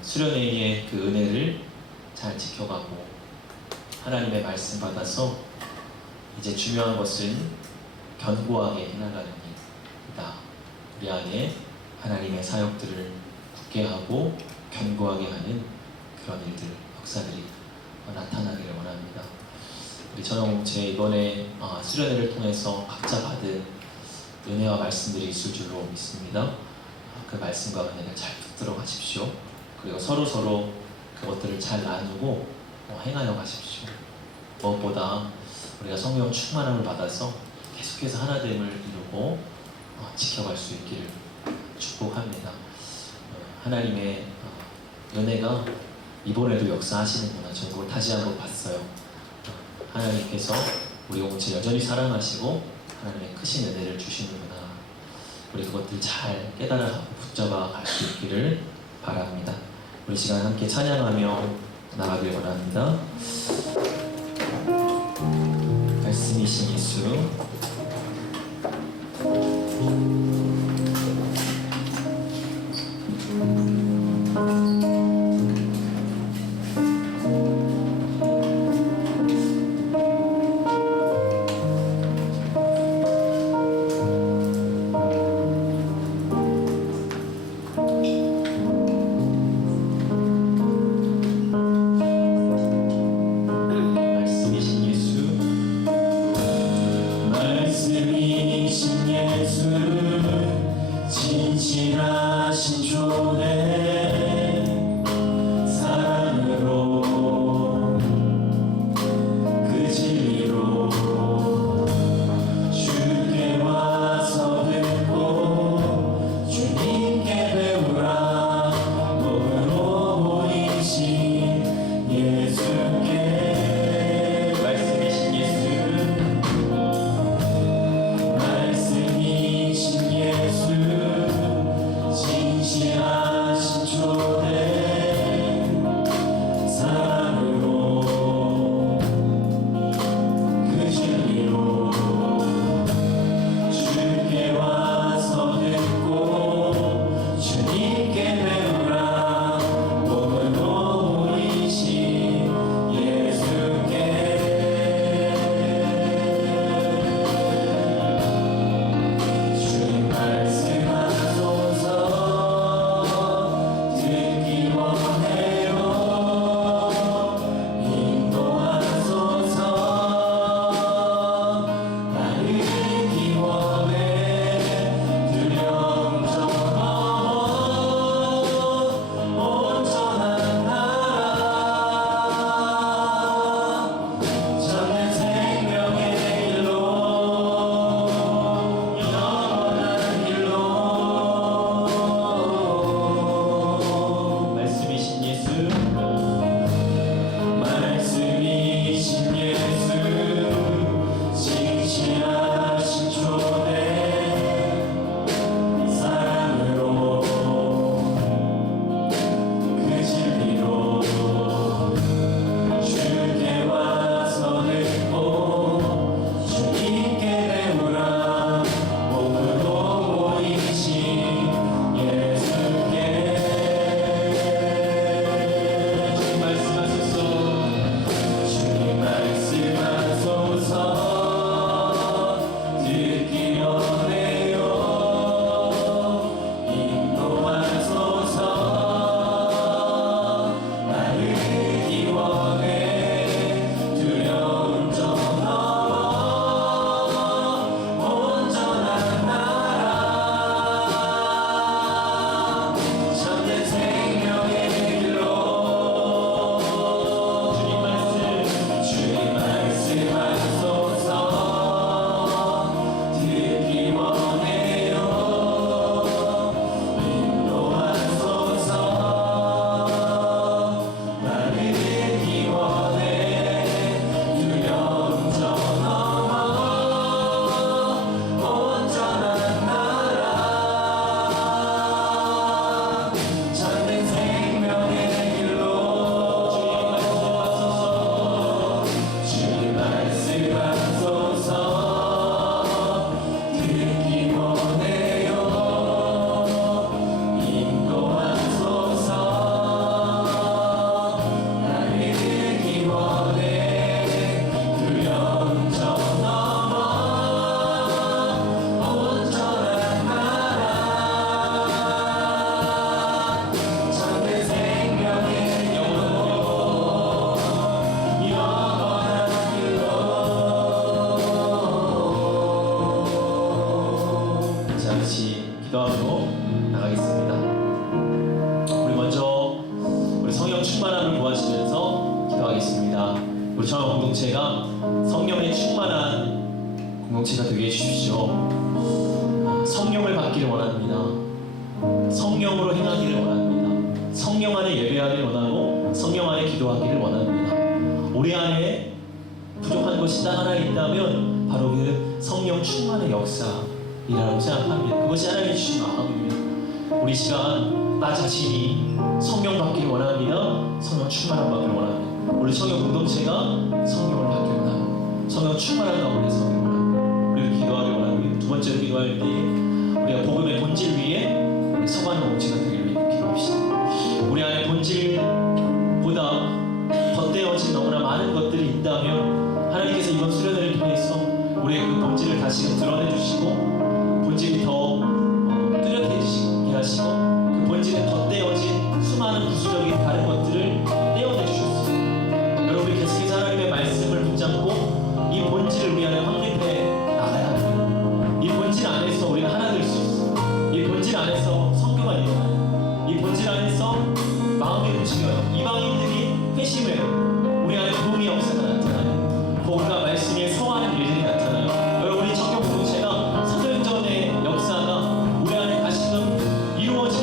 수련회의 그 은혜를 잘 지켜가고 하나님의 말씀 받아서 이제 중요한 것은 견고하게 해나가는 일이다. 우리 안에 하나님의 사역들을 굳게 하고 견고하게 하는 그런 일들, 역사들이 나타나기를 원합니다. 우리 전영공체 이번에 수련회를 통해서 각자 받은 은혜와 말씀들이 있을 줄로 믿습니다. 그 말씀과 은혜를 잘 붙들어 가십시오. 그리고 서로 그것들을 잘 나누고 행하여 가십시오. 무엇보다 우리가 성령 충만함을 받아서 계속해서 하나됨을 이루고 지켜갈 수 있기를 축복합니다. 하나님의 은혜가 이번에도 역사하시는구나. 저는 그걸 다시 한번 봤어요. 하나님께서 우리 공동체 여전히 사랑하시고 하나님의 크신 은혜를 주시는구나. 우리 그것들 잘 깨달아가고 붙잡아 갈 수 있기를 바랍니다. 우리 시간 함께 찬양하며 나가길 원합니다. 말씀이신 예수 말씀이신 예수 성령의 충만한 공동체가 되게 해주십시오. 성령을 받기를 원합니다. 성령으로 행하기를 원합니다. 성령 안에 예배하기를 원하고 성령 안에 기도하기를 원합니다. 우리 안에 부족한 것이 딱 하나 있다면 바로 그 성령 충만의 역사이라고 생각합니다. 그것이 하나님이 주신 마음입니다. 우리 시간 나 자신이 성령 받기를 원합니다. 성령 충만함 받기를 원합니다. 우리 성령 공동체가 성령을 받기를 원합니다. 성령 충만한 가운데 서기를 원합니다. 우리가 기도하기를 원합니다. 두 번째로 기도할 때 우리가 복음의 본질 위에 우리 서가는 공동체가 되기를 위해 기도합시다. 우리 안에 본질보다 덧대어진 너무나 많은 것들이 있다면 하나님께서 이번 수련회를 통해서 우리의 그 본질을 다시금 드러내주시고 본질이 더 뚜렷해지게 하시고 그 본질에 덧대어진 수많은 부수적인 다른 것들을 떼어내주셨습니다. 여러분이 계속해서 하나님의 말씀을 붙잡고 이 본질을 우리 안에 확립해 나가야 합니다. 이 본질 안에서 우리가 하나 될 수 있어요. 이 본질 안에서 성교가 일어나요. 이 본질 안에서 마음이 움직여요. 이방인들이 회심해요. 우리 안에 부흥의 역사가 나타나요. 복음과 말씀에 성하는 일들이 나타나요. 여러분이 청교 공동체가 사도행전의 역사가 우리 안에 다시금 이루어지는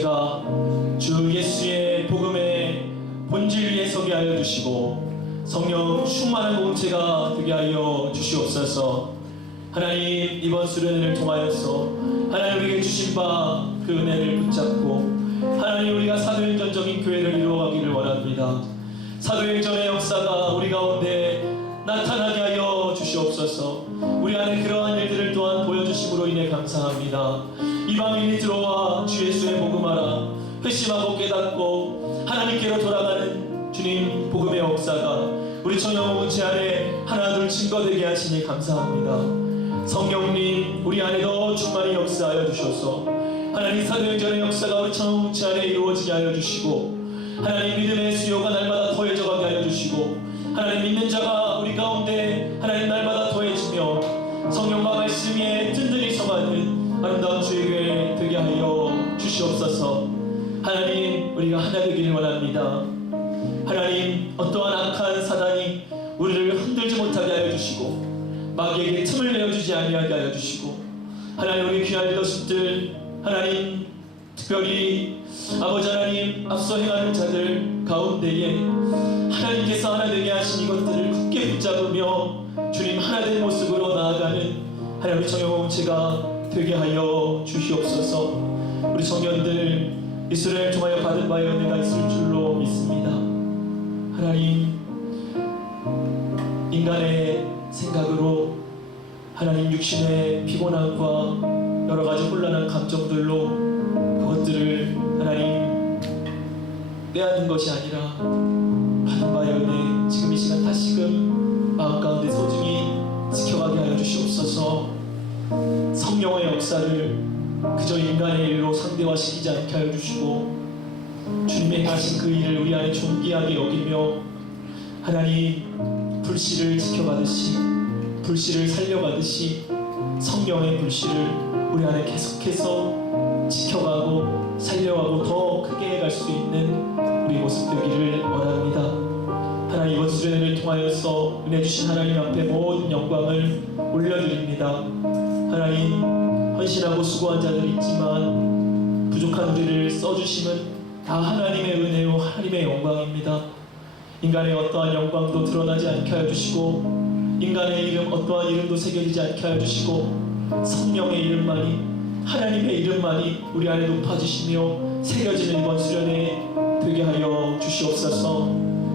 공동체가 주 예수의 복음의 본질 위에 서게 하여 주시고 성령 충만한 공동체가 되게 하여 주시옵소서. 하나님, 이번 수련회를 통하여서 하나님 우리에게 주신 바 그 은혜를 붙잡고 하나님, 우리가 사도행전적인 교회를 이루어가기를 원합니다. 사도행전의 역사가 우리 가운데 나타나게 하여 주시옵소서. 우리 안에 그러한 일들을 또한 보여주심으로 인해 감사합니다. 이방인이 들어와 주 예수의 복음하라 회심하고 깨닫고 하나님께로 돌아가는 주님 복음의 역사가 우리 청년공동체 안에 하나둘 증거되게 하시니 감사합니다. 성령님, 우리 안에 더 충만히 역사하여 주셔서 하나님, 사도행전의 역사가 우리 청년공동체 안에 이루어지게 하여 주시고 하나님, 믿음의 수요가 날마다 더해져 가게 하여 주시고 하나님, 믿는 자가 우리 가운데 하나님 날마다 더해지며 성령과 말씀 위에 든든히 서가는 아름다운 주의 교회 되게 하여 주시옵소서. 하나님, 우리가 하나 되기를 원합니다. 하나님, 어떠한 악한 사단이 우리를 흔들지 못하게 하여 주시고 마귀에게 틈을 내어주지 아니하게 하여 주시고 하나님, 우리 귀한 리더십들 하나님, 특별히 아버지 하나님 앞서 행하는 자들 가운데에 하나님께서 하나 되게 하신 이것들을 굳게 붙잡으며 주님 하나 된 모습으로 나아가는 하나님 우리 청년공동체가 되게 하여 주시옵소서. 우리 청년들 이 수련을 통하여 받은 바의 은혜가 있을 줄로 믿습니다. 하나님, 인간의 생각으로 하나님 육신의 피곤함과 여러 가지 혼란한 감정들로 그것들을 하나님 빼앗는 것이 아니라 받은 바의 은혜 지금 이 시간 다시금 마음 가운데 소중히 지켜가게 하여 주시옵소서. 성령의 역사를 그저 인간의 일로 상대화시키지 않게 하여 주시고 주님의 행하신 그 일을 우리 안에 존귀하게 여기며 하나님, 불씨를 지켜가듯이 불씨를 살려가듯이 성령의 불씨를 우리 안에 계속해서 지켜가고 살려가고 더 크게 갈 수 있는 우리 모습 되기를 원합니다. 하나님, 이번 수련회를 통하여서 은혜 주신 하나님 앞에 모든 영광을 올려드립니다. 하나님, 헌신하고 수고한 자들이 있지만 부족한 우리를 써주심은 다 하나님의 은혜요 하나님의 영광입니다. 인간의 어떠한 영광도 드러나지 않게 하여 주시고 인간의 이름 어떠한 이름도 새겨지지 않게 하여 주시고 성령의 이름만이 하나님의 이름만이 우리 안에 높아지시며 새겨지는 이번 수련회 되게 하여 주시옵소서.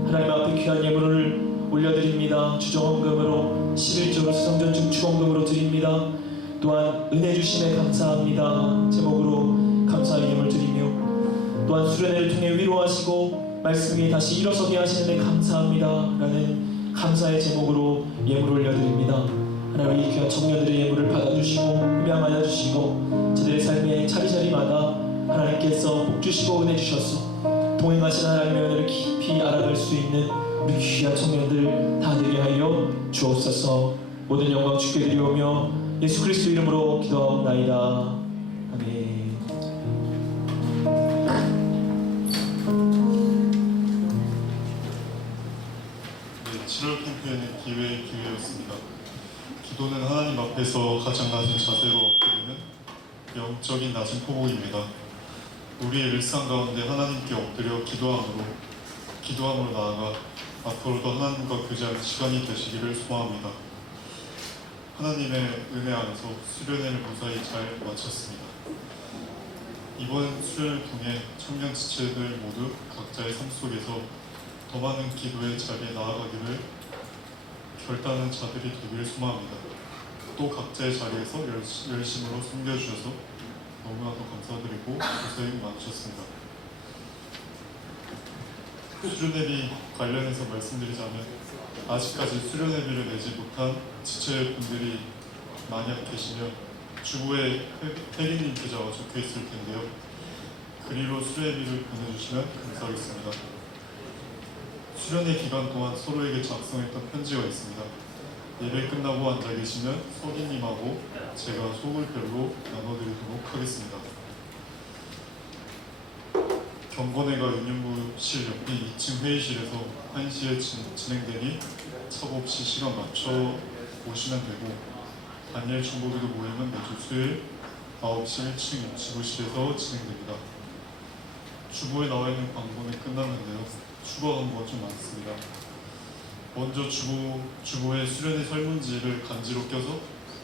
하나님 앞에 귀한 예물을 올려드립니다. 주정헌금으로 11조를 수성전 중추헌금으로 드립니다. 또한 은혜 주심에 감사합니다. 제목으로 감사의 예물 드리며 또한 수련회를 통해 위로하시고 말씀 위에 다시 일어서게 하시는 데 감사합니다 라는 감사의 제목으로 예물을 올려드립니다. 하나님, 이 귀한 청년들의 예물을 받아주시고 흠양하여 주시고 저들의 삶의 차리차리마다 하나님께서 복 주시고 은혜 주셔서 동행하신 하나님의 은혜를 깊이 알아갈 수 있는 우리 귀한 청년들 다 되게 하여 주옵소서. 모든 영광 주께 드리오며 예수 그리스도 이름으로 기도하옵나이다. 아멘. 네, 7월 캠페인의 기회였습니다. 기도는 하나님 앞에서 가장 낮은 자세로 엎드리는 영적인 낮은 포복입니다. 우리의 일상 가운데 하나님께 엎드려 기도함으로 나아가 앞으로도 하나님과 교제하는 시간이 되시기를 소망합니다. 하나님의 은혜 안에서 수련회를 무사히 잘 마쳤습니다. 이번 수련을 통해 청년 지체들 모두 각자의 삶 속에서 더 많은 기도의 자리에 나아가기를 결단한 자들이 되기를 소망합니다. 또 각자의 자리에서 열심으로 섬겨주셔서 너무나도 감사드리고 고생 많으셨습니다. 수련회비 관련해서 말씀드리자면 아직까지 수련회비를 내지 못한 지체분들이 만약 계시면 주부에 혜리님 계좌가 적혀있을 텐데요. 그리로 수련회비를 보내주시면 감사하겠습니다. 수련회 기간 동안 서로에게 작성했던 편지가 있습니다. 예배 끝나고 앉아 계시면 서기님하고 제가 속을별로 나눠드리도록 하겠습니다. 경건회가 유년부실 옆인 2층 회의실에서 1시에 진행되니 차없이 시간 맞춰 오시면 되고 단일 중보기도 모임은 매주 수요일 9시 1층 지구실에서 진행됩니다. 주보에 나와 있는 광고는 끝났는데요. 추가 광고가 좀 많습니다. 먼저 주보에 수련의 설문지를 간지로 껴서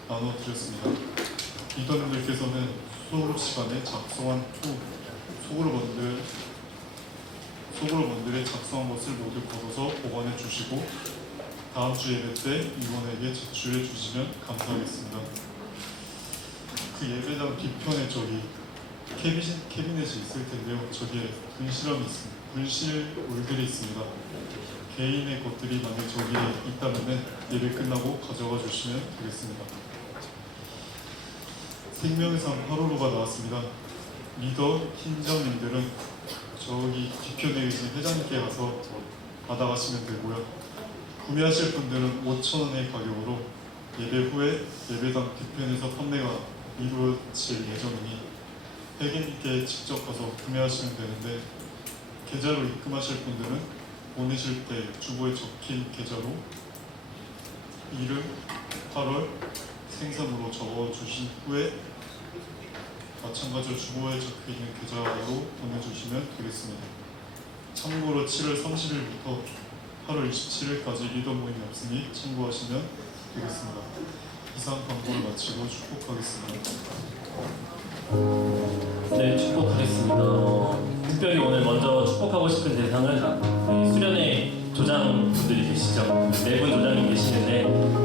나눠드렸습니다. 리더님들께서는 수업 시간에 작성한 후 소그룹원들의 작성한 것을 모두 걸어서 보관해 주시고 다음 주 예배 때 임원에게 제출해 주시면 감사하겠습니다. 그 예배당 뒤편에 저기 캐비넷이 있을 텐데요. 저기에 분실물들이 있습니다. 개인의 것들이 만약 저기에 있다면 예배 끝나고 가져가 주시면 되겠습니다. 생명상 8호로가 나왔습니다. 리더 팀장님들은 저기 뒤편에 계신 회장님께 가서 받아가시면 되고요. 구매하실 분들은 5,000원의 가격으로 예배 후에 예배당 뒤편에서 판매가 이루어질 예정이니 회계님께 직접 가서 구매하시면 되는데 계좌로 입금하실 분들은 보내실 때 주보에 적힌 계좌로 이름, 8월, 생산으로 적어주신 후에 마찬가지로 주보에 적혀있는 계좌로 보내주시면 되겠습니다. 참고로 7월 30일부터 8월 27일까지 리더 모임이 없으니 참고하시면 되겠습니다. 이상 광고를 마치고 축복하겠습니다. 네, 축복하겠습니다. 특별히 오늘 먼저 축복하고 싶은 대상은 우리 수련회 조장분들이 계시죠. 4분 조장님 계시는데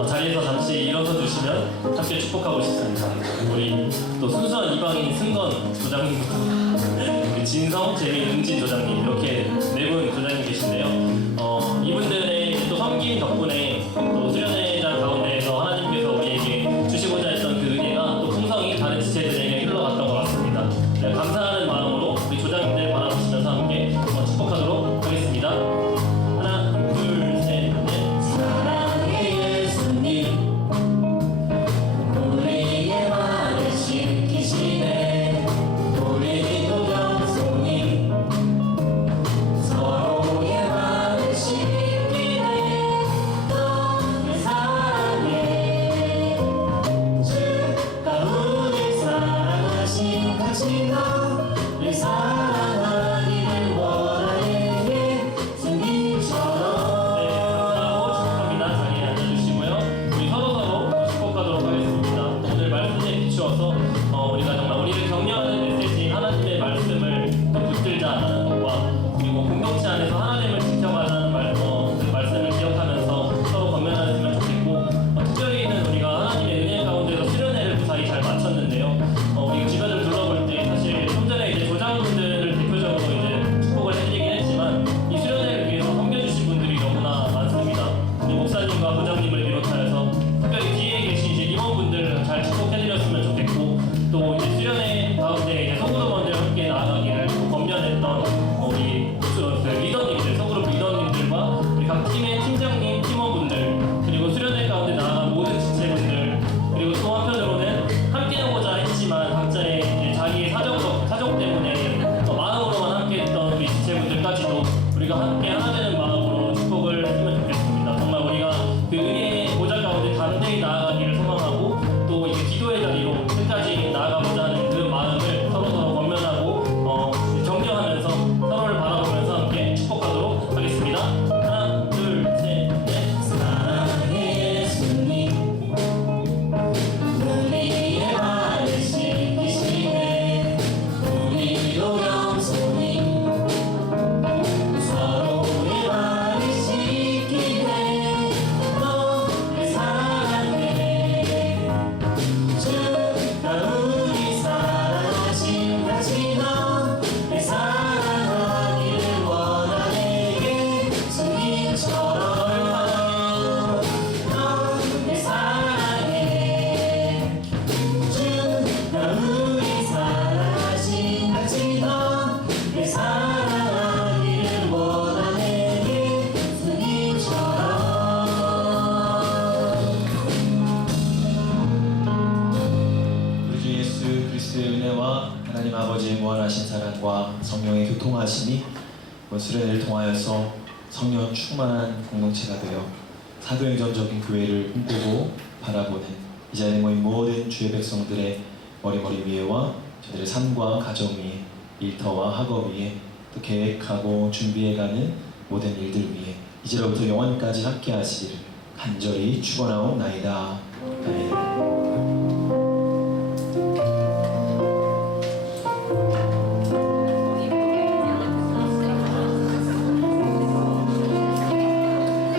자리에서 잠시 일어서 주시면 함께 축복하고 싶습니다. 우리 또 순수한 이방인 승건 조장님부터 진성, 재민, 은진 조장님 이렇게 4분 조장님 계신데요. 이분들의 또 섬김 덕분에 또 수련회장 가운데에서 하나님께서 우리에게 주시고자 했던 그 은혜가 또 풍성히 다른 지체들에게 흘러갔던 것 같습니다. 네, 감사하는 마음으로 우리 조장님들 바라보시면서 함께 축복하도록 하겠습니다. 하나, 둘, 셋, 넷. 사랑의 예수님 우리의 말을 지키시네. 우리도 겸손히 서로의 말을 지키네. 너를 사랑해. 주가 우릴 사랑하신 같이 너를 사랑하기를 원하네. 예수님처럼. 네, 감사하고 축복합니다. 자리에 앉아주시고요. 우리 서로서로 축복하도록 하겠습니다. 오늘 말씀에 비추어서 우리가 정말 우리를 격려하는 메시지 하나님의 말씀을 또 붙들자는 것과 그리고 공동체 안에서 하나님을 지켜가자는 그 말씀을 기억하면서 서로 건면하시면 좋겠고 특별히는 우리가 하나님의 은혜 가운데서 수련회를 무사히 잘 마쳤는데요. 우리 주변을 둘러볼 때 사실 좀 전에 이제 조장분들을 대표적으로 이제 축복을 해드리긴 했지만 이 수련회를 위해서 섬겨주신 분들이 너무나 많습니다. 우리 목사님과 부장님을 비롯하여서 특별히 뒤에 계신 이제 임원분들 잘 축복해드렸으면 좋겠고 또 이제 수련회 가운데 이제 소그룹원들 함께 나아가기를 또 권면했던 우리 그 리더님들, 소그룹 리더님들과 우리 각 팀의 팀장님, 팀원분들 그리고 수련회 가운데 나아간 모든 지체분들 그리고 또 한편으로는 함께 하고자 했지만 각자의 이제 자기의 사정 때문에 마음으로만 함께 했던 우리 지체분들까지도 우리가 함께 하나 되는 마음으로 축복을 했으면 좋겠습니다. 정말 우리가 그 은혜의 보좌 가운데 담대히 나아가기를 소망하고 또 이제 기도의 자리로 끝까지 나아가고자 하는 그 마음을 서로서로 권면하고 격려하면서 서로를 바라보면서 함께 축복하도록 하겠습니다. 하나, 둘, 셋, 넷. 사랑의 예수님 우리의 말을 지키시네. 우리도 겸손히 서로의 말을 지키네. 너를 사랑해. 주가 우리 사랑하신 같이 너를 사랑하기를 원하네. 예수님처럼 너를 사랑해. 주가 우리 사랑하신 같이 너를 사랑하기를 원하네. 예수님처럼. 우리 주 예수 그리스도의 은혜와 하나님 아버지의 무한하신 사랑과 성령의 교통하심이 이번 수련회를 통하여서 성령 충만한 공동체가 되어 사도행전적인 교회를 꿈꾸고 바라보는 이 자리에 모인 모든 주의 백성들의 머리 위에와 저들의 삶과 가정 위에 일터와 학업 위에 또 계획하고 준비해가는 모든 일들 위해 이제로부터 영원까지 함께 하시기를 간절히 축원하옵나이다.